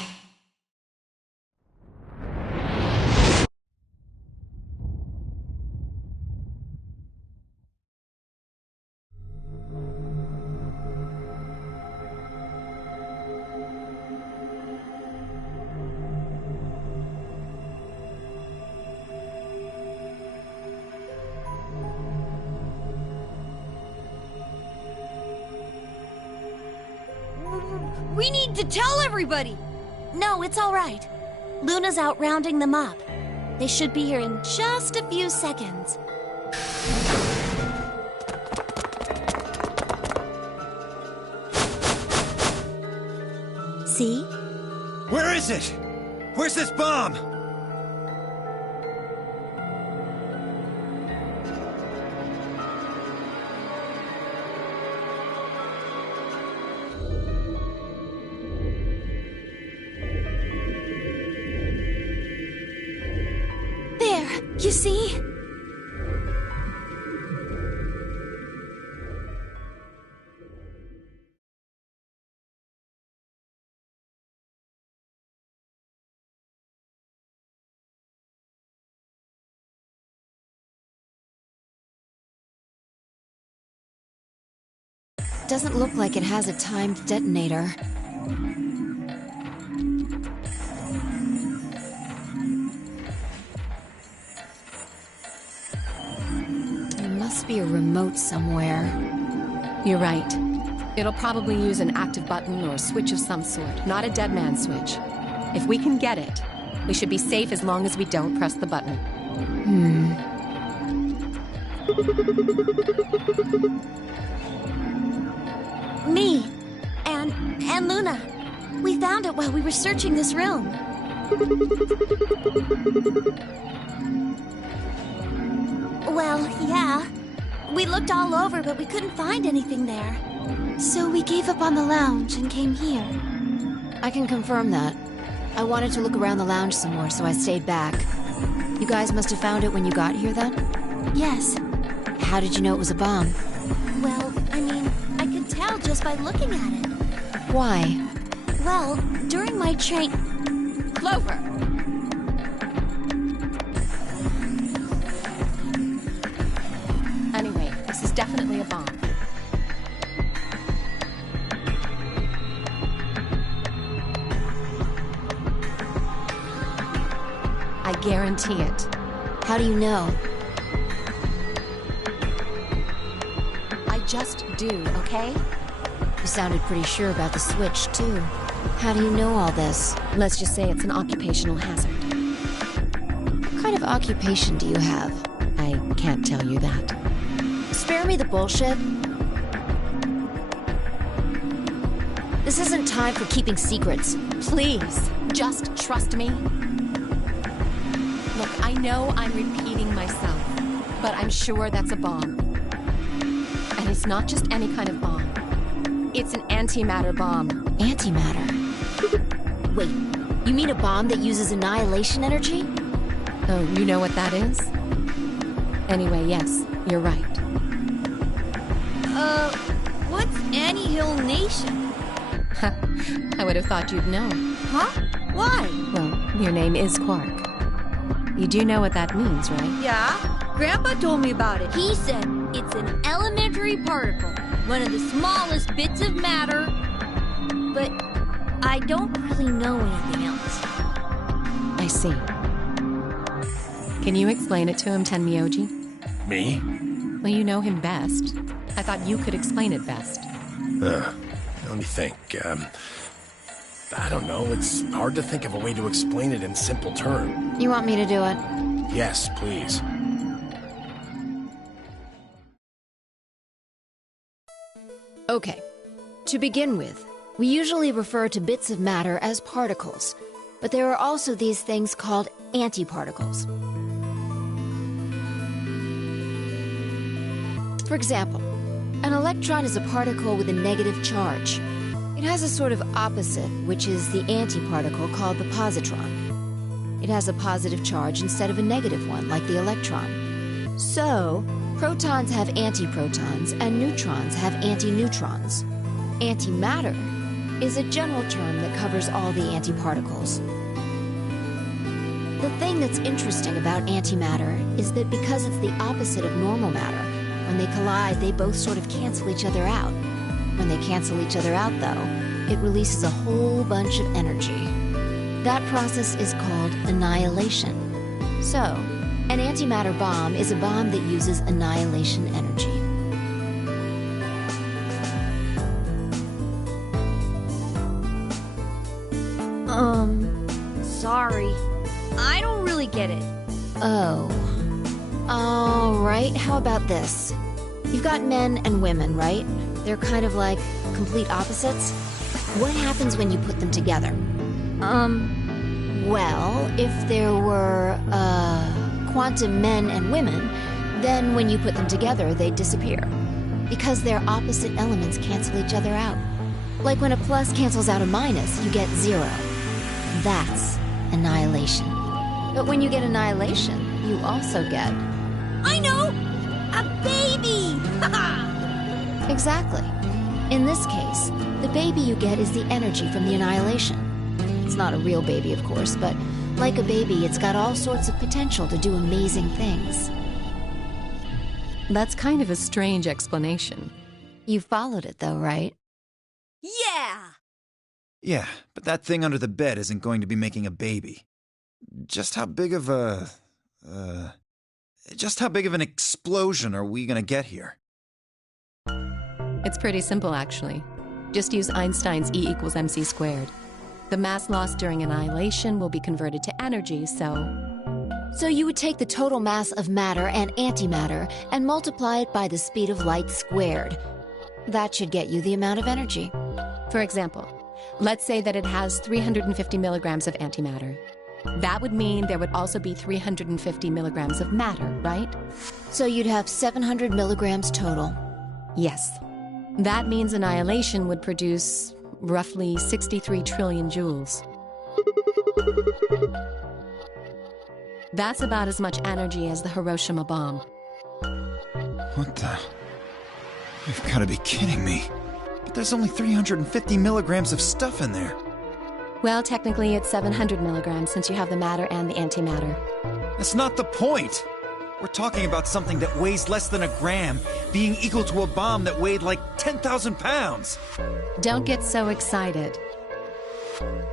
We need to tell everybody! No, it's all right. Luna's out rounding them up. They should be here in just a few seconds. See? Where is it? Where's this bomb? There, you see? Doesn't look like it has a timed detonator. There must be a remote somewhere. You're right. It'll probably use an active button or a switch of some sort, not a dead man switch. If we can get it, we should be safe as long as we don't press the button. Me and Luna. We found it while we were searching this room. Well, yeah. We looked all over, but we couldn't find anything there. So we gave up on the lounge and came here. I can confirm that. I wanted to look around the lounge some more, so I stayed back. You guys must have found it when you got here, then? Yes. How did you know it was a bomb? Well, I mean, I could tell just by looking at it. Why? Well, during my train... Clover! Anyway, this is definitely a bomb. I guarantee it. How do you know? I just do, okay? You sounded pretty sure about the switch, too. How do you know all this? Let's just say it's an occupational hazard. What kind of occupation do you have? I can't tell you that. Spare me the bullshit. This isn't time for keeping secrets. Please, just trust me. Look, I know I'm repeating myself, but I'm sure that's a bomb. And it's not just any kind of bomb. It's an antimatter bomb. Antimatter? Wait, you mean a bomb that uses annihilation energy? Oh, you know what that is? Anyway, yes, you're right. What's Annie-Hill Nation? I would have thought you'd know. Huh? Why? Well, your name is Quark. You do know what that means, right? Yeah, Grandpa told me about it. He said it's an elementary particle, one of the smallest bits of matter, but I don't really know anything else. I see. Can you explain it to him, Tenmyoji? Me? Well, you know him best. I thought you could explain it best. Let me think. I don't know. It's hard to think of a way to explain it in simple terms. You want me to do it? Yes, please. Okay. To begin with, we usually refer to bits of matter as particles, but there are also these things called antiparticles. For example, an electron is a particle with a negative charge. It has a sort of opposite, which is the antiparticle called the positron. It has a positive charge instead of a negative one, like the electron. So, protons have antiprotons and neutrons have antineutrons. Antimatter is a general term that covers all the antiparticles. The thing that's interesting about antimatter is that because it's the opposite of normal matter, when they collide, they both sort of cancel each other out. When they cancel each other out, though, it releases a whole bunch of energy. That process is called annihilation. So, an antimatter bomb is a bomb that uses annihilation energy. Sorry. I don't really get it. Oh. Alright, how about this? You've got men and women, right? They're kind of like complete opposites. What happens when you put them together? Well, if there were, quantum men and women, then when you put them together, they'd disappear. Because their opposite elements cancel each other out. Like when a plus cancels out a minus, you get 0. That's annihilation. But when you get annihilation, you also get... I know! A baby! Exactly. In this case, the baby you get is the energy from the annihilation. It's not a real baby, of course, but like a baby, it's got all sorts of potential to do amazing things. That's kind of a strange explanation. You followed it, though, right? Yeah! Yeah, but that thing under the bed isn't going to be making a baby. Just how big of an explosion are we gonna get here? It's pretty simple, actually. Just use Einstein's E = mc squared. The mass lost during annihilation will be converted to energy, So you would take the total mass of matter and antimatter and multiply it by the speed of light squared. That should get you the amount of energy. For example, let's say that it has 350 milligrams of antimatter. That would mean there would also be 350 milligrams of matter, right? So you'd have 700 milligrams total. Yes. That means annihilation would produce roughly 63 trillion joules. That's about as much energy as the Hiroshima bomb. What the... You've got to be kidding me. But there's only 350 milligrams of stuff in there. Well, technically it's 700 milligrams since you have the matter and the antimatter. That's not the point! We're talking about something that weighs less than a gram, being equal to a bomb that weighed like 10,000 pounds! Don't get so excited.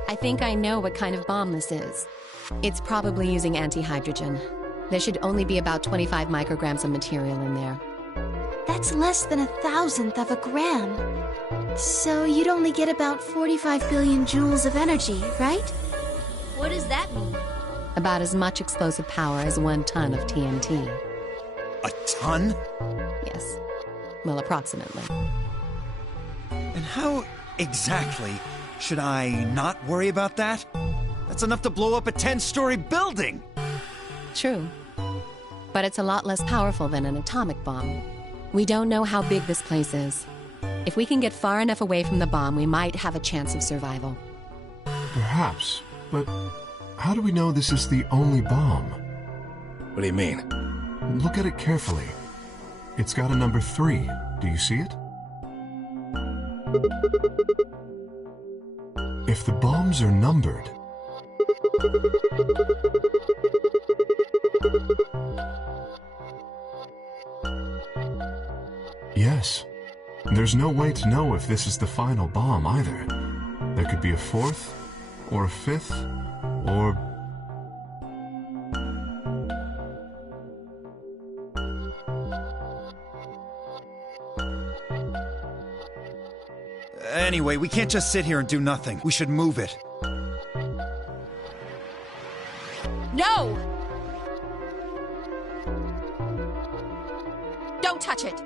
I think I know what kind of bomb this is. It's probably using antihydrogen. There should only be about 25 micrograms of material in there. That's less than 1,000th of a gram. So you'd only get about 45 billion joules of energy, right? What does that mean? About as much explosive power as 1 ton of TNT. A ton? Yes. Well, approximately. And how exactly should I not worry about that? That's enough to blow up a 10-story building! True. But it's a lot less powerful than an atomic bomb. We don't know how big this place is. If we can get far enough away from the bomb, we might have a chance of survival. Perhaps, but how do we know this is the only bomb? What do you mean? Look at it carefully. It's got a number 3. Do you see it? If the bombs are numbered... Yes. There's no way to know if this is the final bomb either. There could be a 4th, or a 5th, or... Anyway, we can't just sit here and do nothing. We should move it. No! Don't touch it!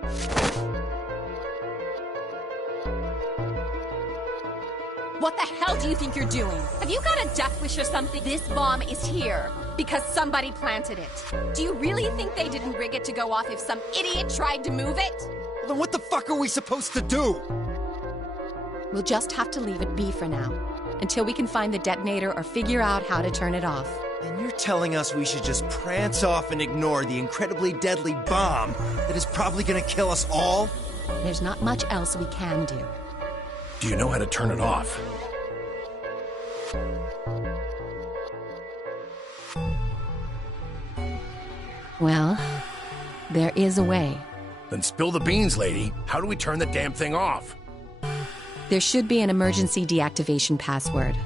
What the hell do you think you're doing? Have you got a death wish or something? This bomb is here because somebody planted it. Do you really think they didn't rig it to go off if some idiot tried to move it? Well, then what the fuck are we supposed to do? We'll just have to leave it be for now, until we can find the detonator or figure out how to turn it off. And you're telling us we should just prance off and ignore the incredibly deadly bomb that is probably gonna kill us all? There's not much else we can do. Do you know how to turn it off? Well, there is a way. Then spill the beans, lady. How do we turn the damn thing off? There should be an emergency deactivation password.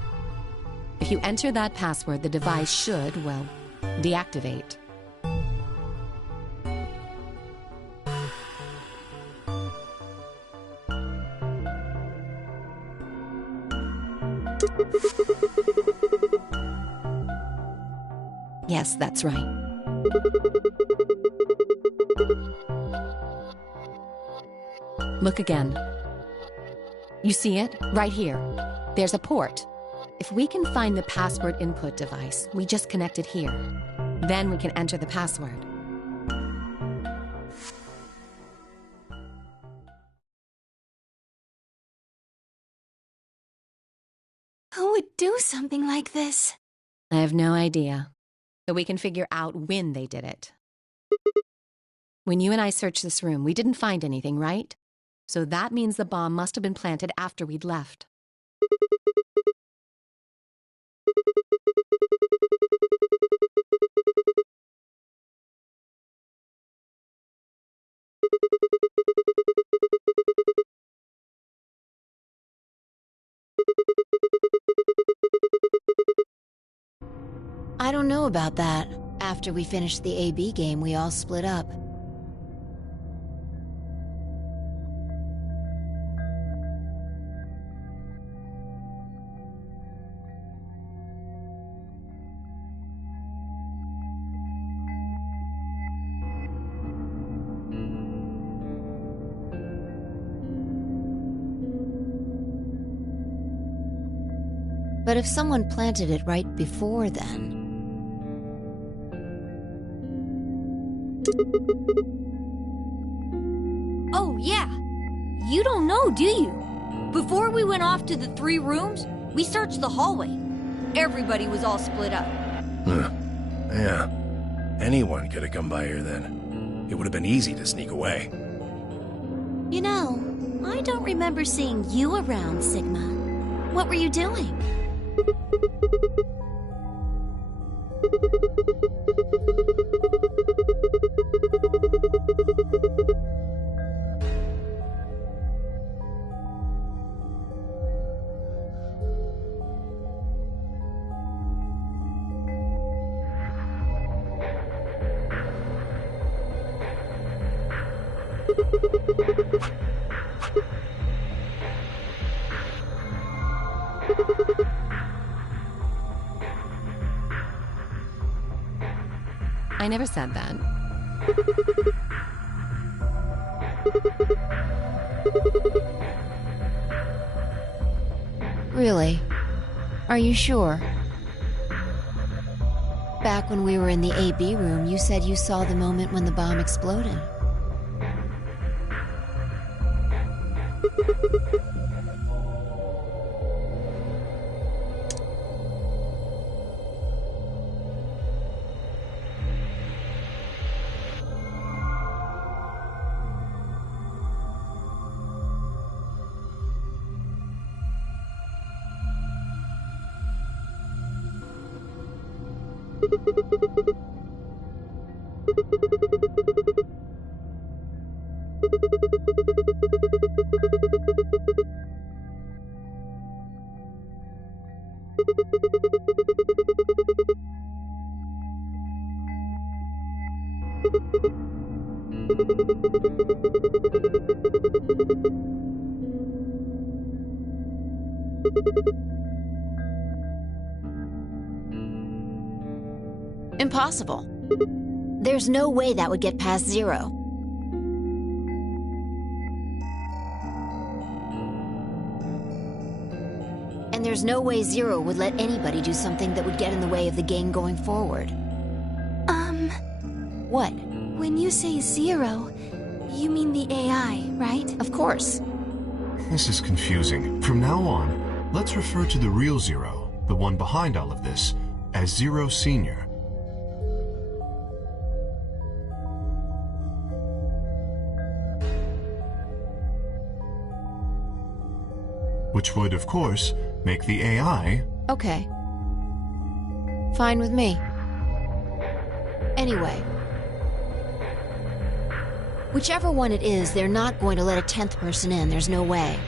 If you enter that password, the device should, well, deactivate. Yes, that's right. Look again. You see it? Right here. There's a port. If we can find the password input device, we just connect it here. Then we can enter the password. Who would do something like this? I have no idea. But we can figure out when they did it. When you and I searched this room, we didn't find anything, right? So that means the bomb must have been planted after we'd left. I don't know about that. After we finished the AB game, we all split up. But if someone planted it right before then... Oh, yeah. You don't know, do you? Before we went off to the 3 rooms, we searched the hallway. Everybody was all split up. Yeah. Anyone could have come by here then. It would have been easy to sneak away. You know, I don't remember seeing you around, Sigma. What were you doing? I never said that. Really? Are you sure? Back when we were in the AB room, you said you saw the moment when the bomb exploded. Impossible. There's no way that would get past Zero. And there's no way Zero would let anybody do something that would get in the way of the game going forward. What? When you say Zero, you mean the AI, right? Of course. This is confusing. From now on, let's refer to the real Zero, the one behind all of this, as Zero Senior. Which would, of course, make the AI... Okay. Fine with me. Anyway. Whichever one it is, they're not going to let a 10th person in. There's no way.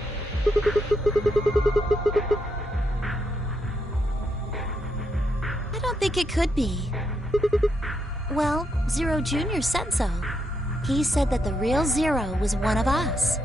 I don't think it could be. Well, Zero Jr. said so. He said that the real Zero was one of us.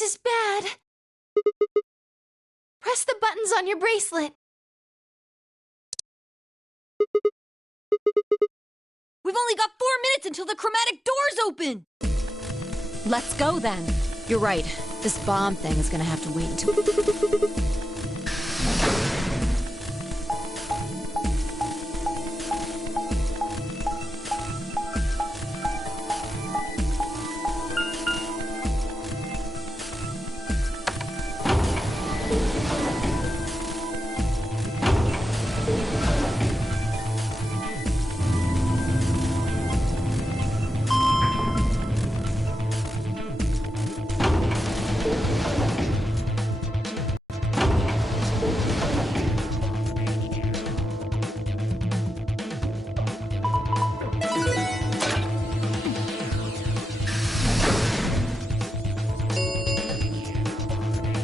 This is bad. Press the buttons on your bracelet. We've only got 4 minutes until the chromatic doors open! Let's go then. You're right. This bomb thing is gonna have to wait until...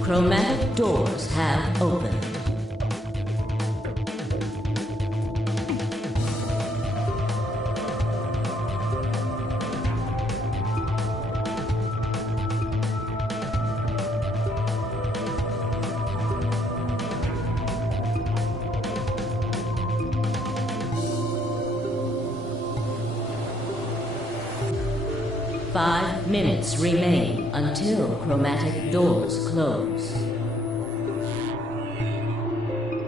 Chromatic doors have opened. Five minutes remain until chromatic doors close.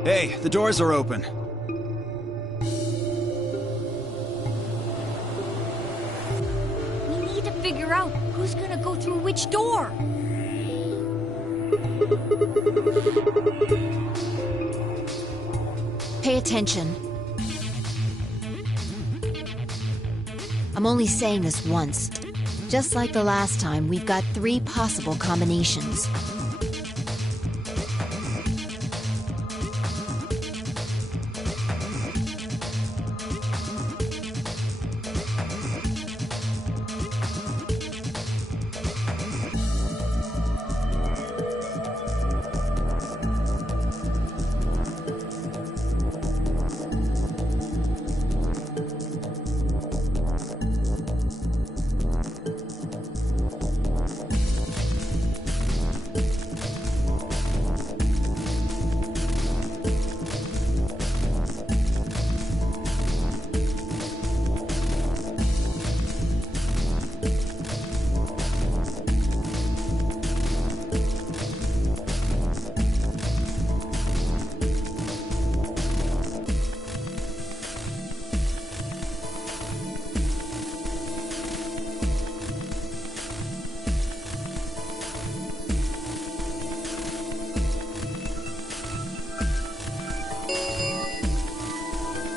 Hey, the doors are open. We need to figure out who's gonna go through which door. Pay attention. I'm only saying this once. Just like the last time, we've got 3 possible combinations.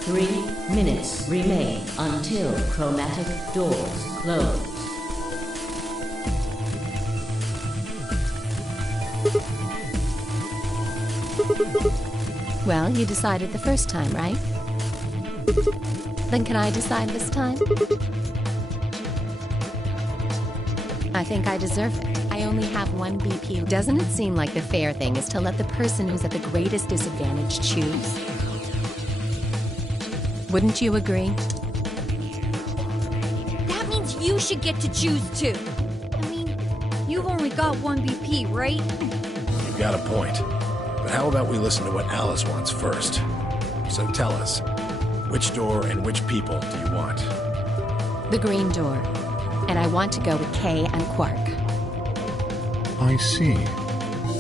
Three minutes remain until chromatic doors close. Well, you decided the first time, right? Then can I decide this time? I think I deserve it. I only have 1 BP. Doesn't it seem like the fair thing is to let the person who's at the greatest disadvantage choose? Wouldn't you agree? That means you should get to choose too. I mean, you've only got 1 BP, right? You've got a point. But how about we listen to what Alice wants first? So tell us, which door and which people do you want? The green door. And I want to go with Kay and Quark. I see.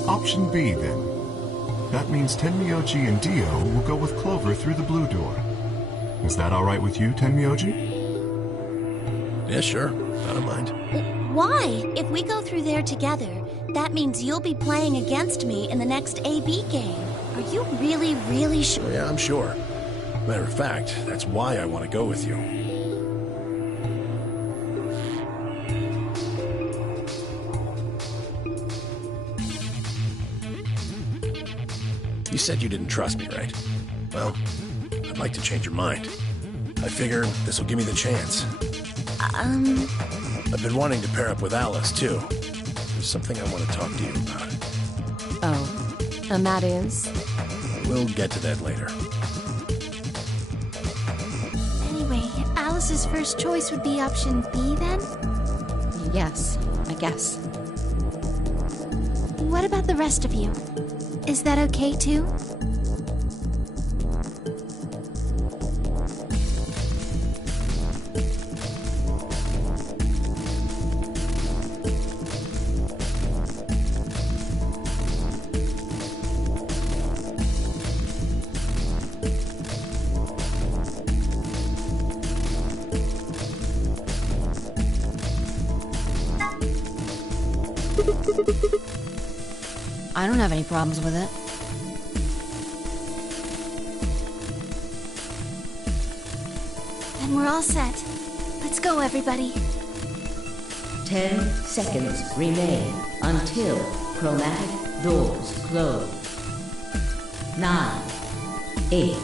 Option B, then. That means Tenmyoji and Dio will go with Clover through the blue door. Is that all right with you, Tenmyoji? Yeah, sure. I don't mind. Why? If we go through there together, that means you'll be playing against me in the next AB game. Are you really, really sure? Oh, yeah, I'm sure. Matter of fact, that's why I want to go with you. You said you didn't trust me, right? Well, I'd like to change your mind. I figure this will give me the chance. I've been wanting to pair up with Alice, too. There's something I want to talk to you about. Oh, and that is? We'll get to that later. Anyway, Alice's first choice would be option B, then? Yes, I guess. What about the rest of you? Is that okay too? I don't have any problems with it. Then we're all set. Let's go, everybody. 10 seconds remain until chromatic doors close. 9, 8,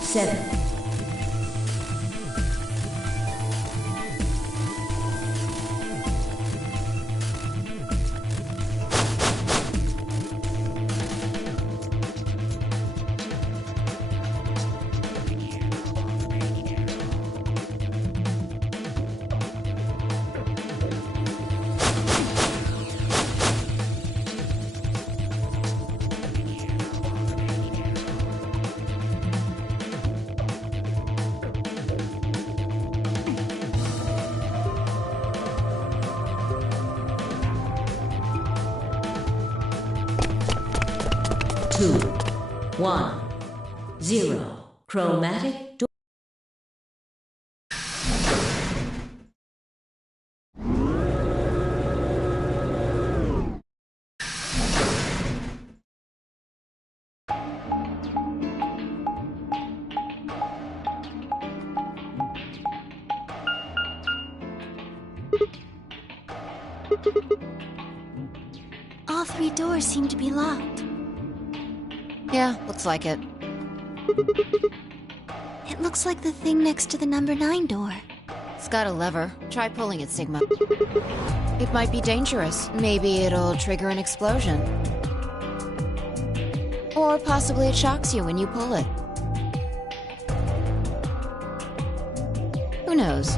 7. Two, 1, 0. Chromatic door. All 3 doors seem to be locked. Yeah, looks like it. It looks like the thing next to the number 9 door. It's got a lever. Try pulling it, Sigma. It might be dangerous. Maybe it'll trigger an explosion. Or possibly it shocks you when you pull it. Who knows?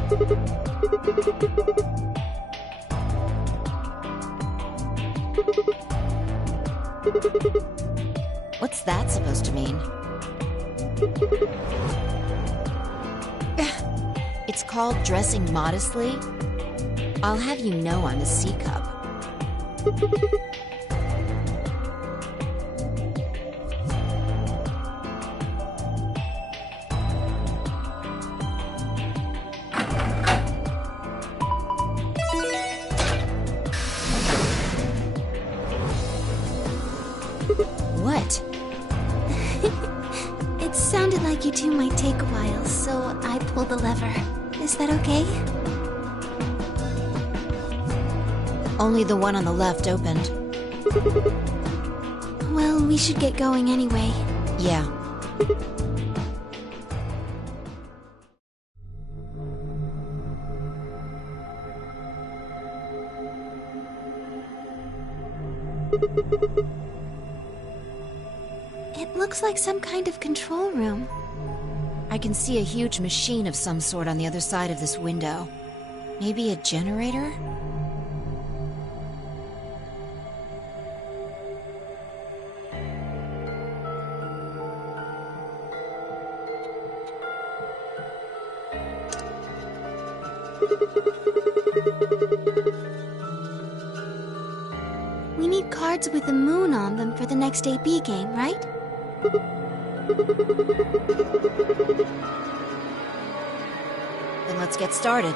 What's that supposed to mean? It's called dressing modestly. I'll have you know I'm a C-cup. What? It sounded like you two might take a while, so I pulled the lever. Is that okay? Only the one on the left opened. Well, we should get going anyway. Yeah. It looks like some kind of control room. I can see a huge machine of some sort on the other side of this window. Maybe a generator? We need cards with the moon on them for the next AB game, right? Then let's get started.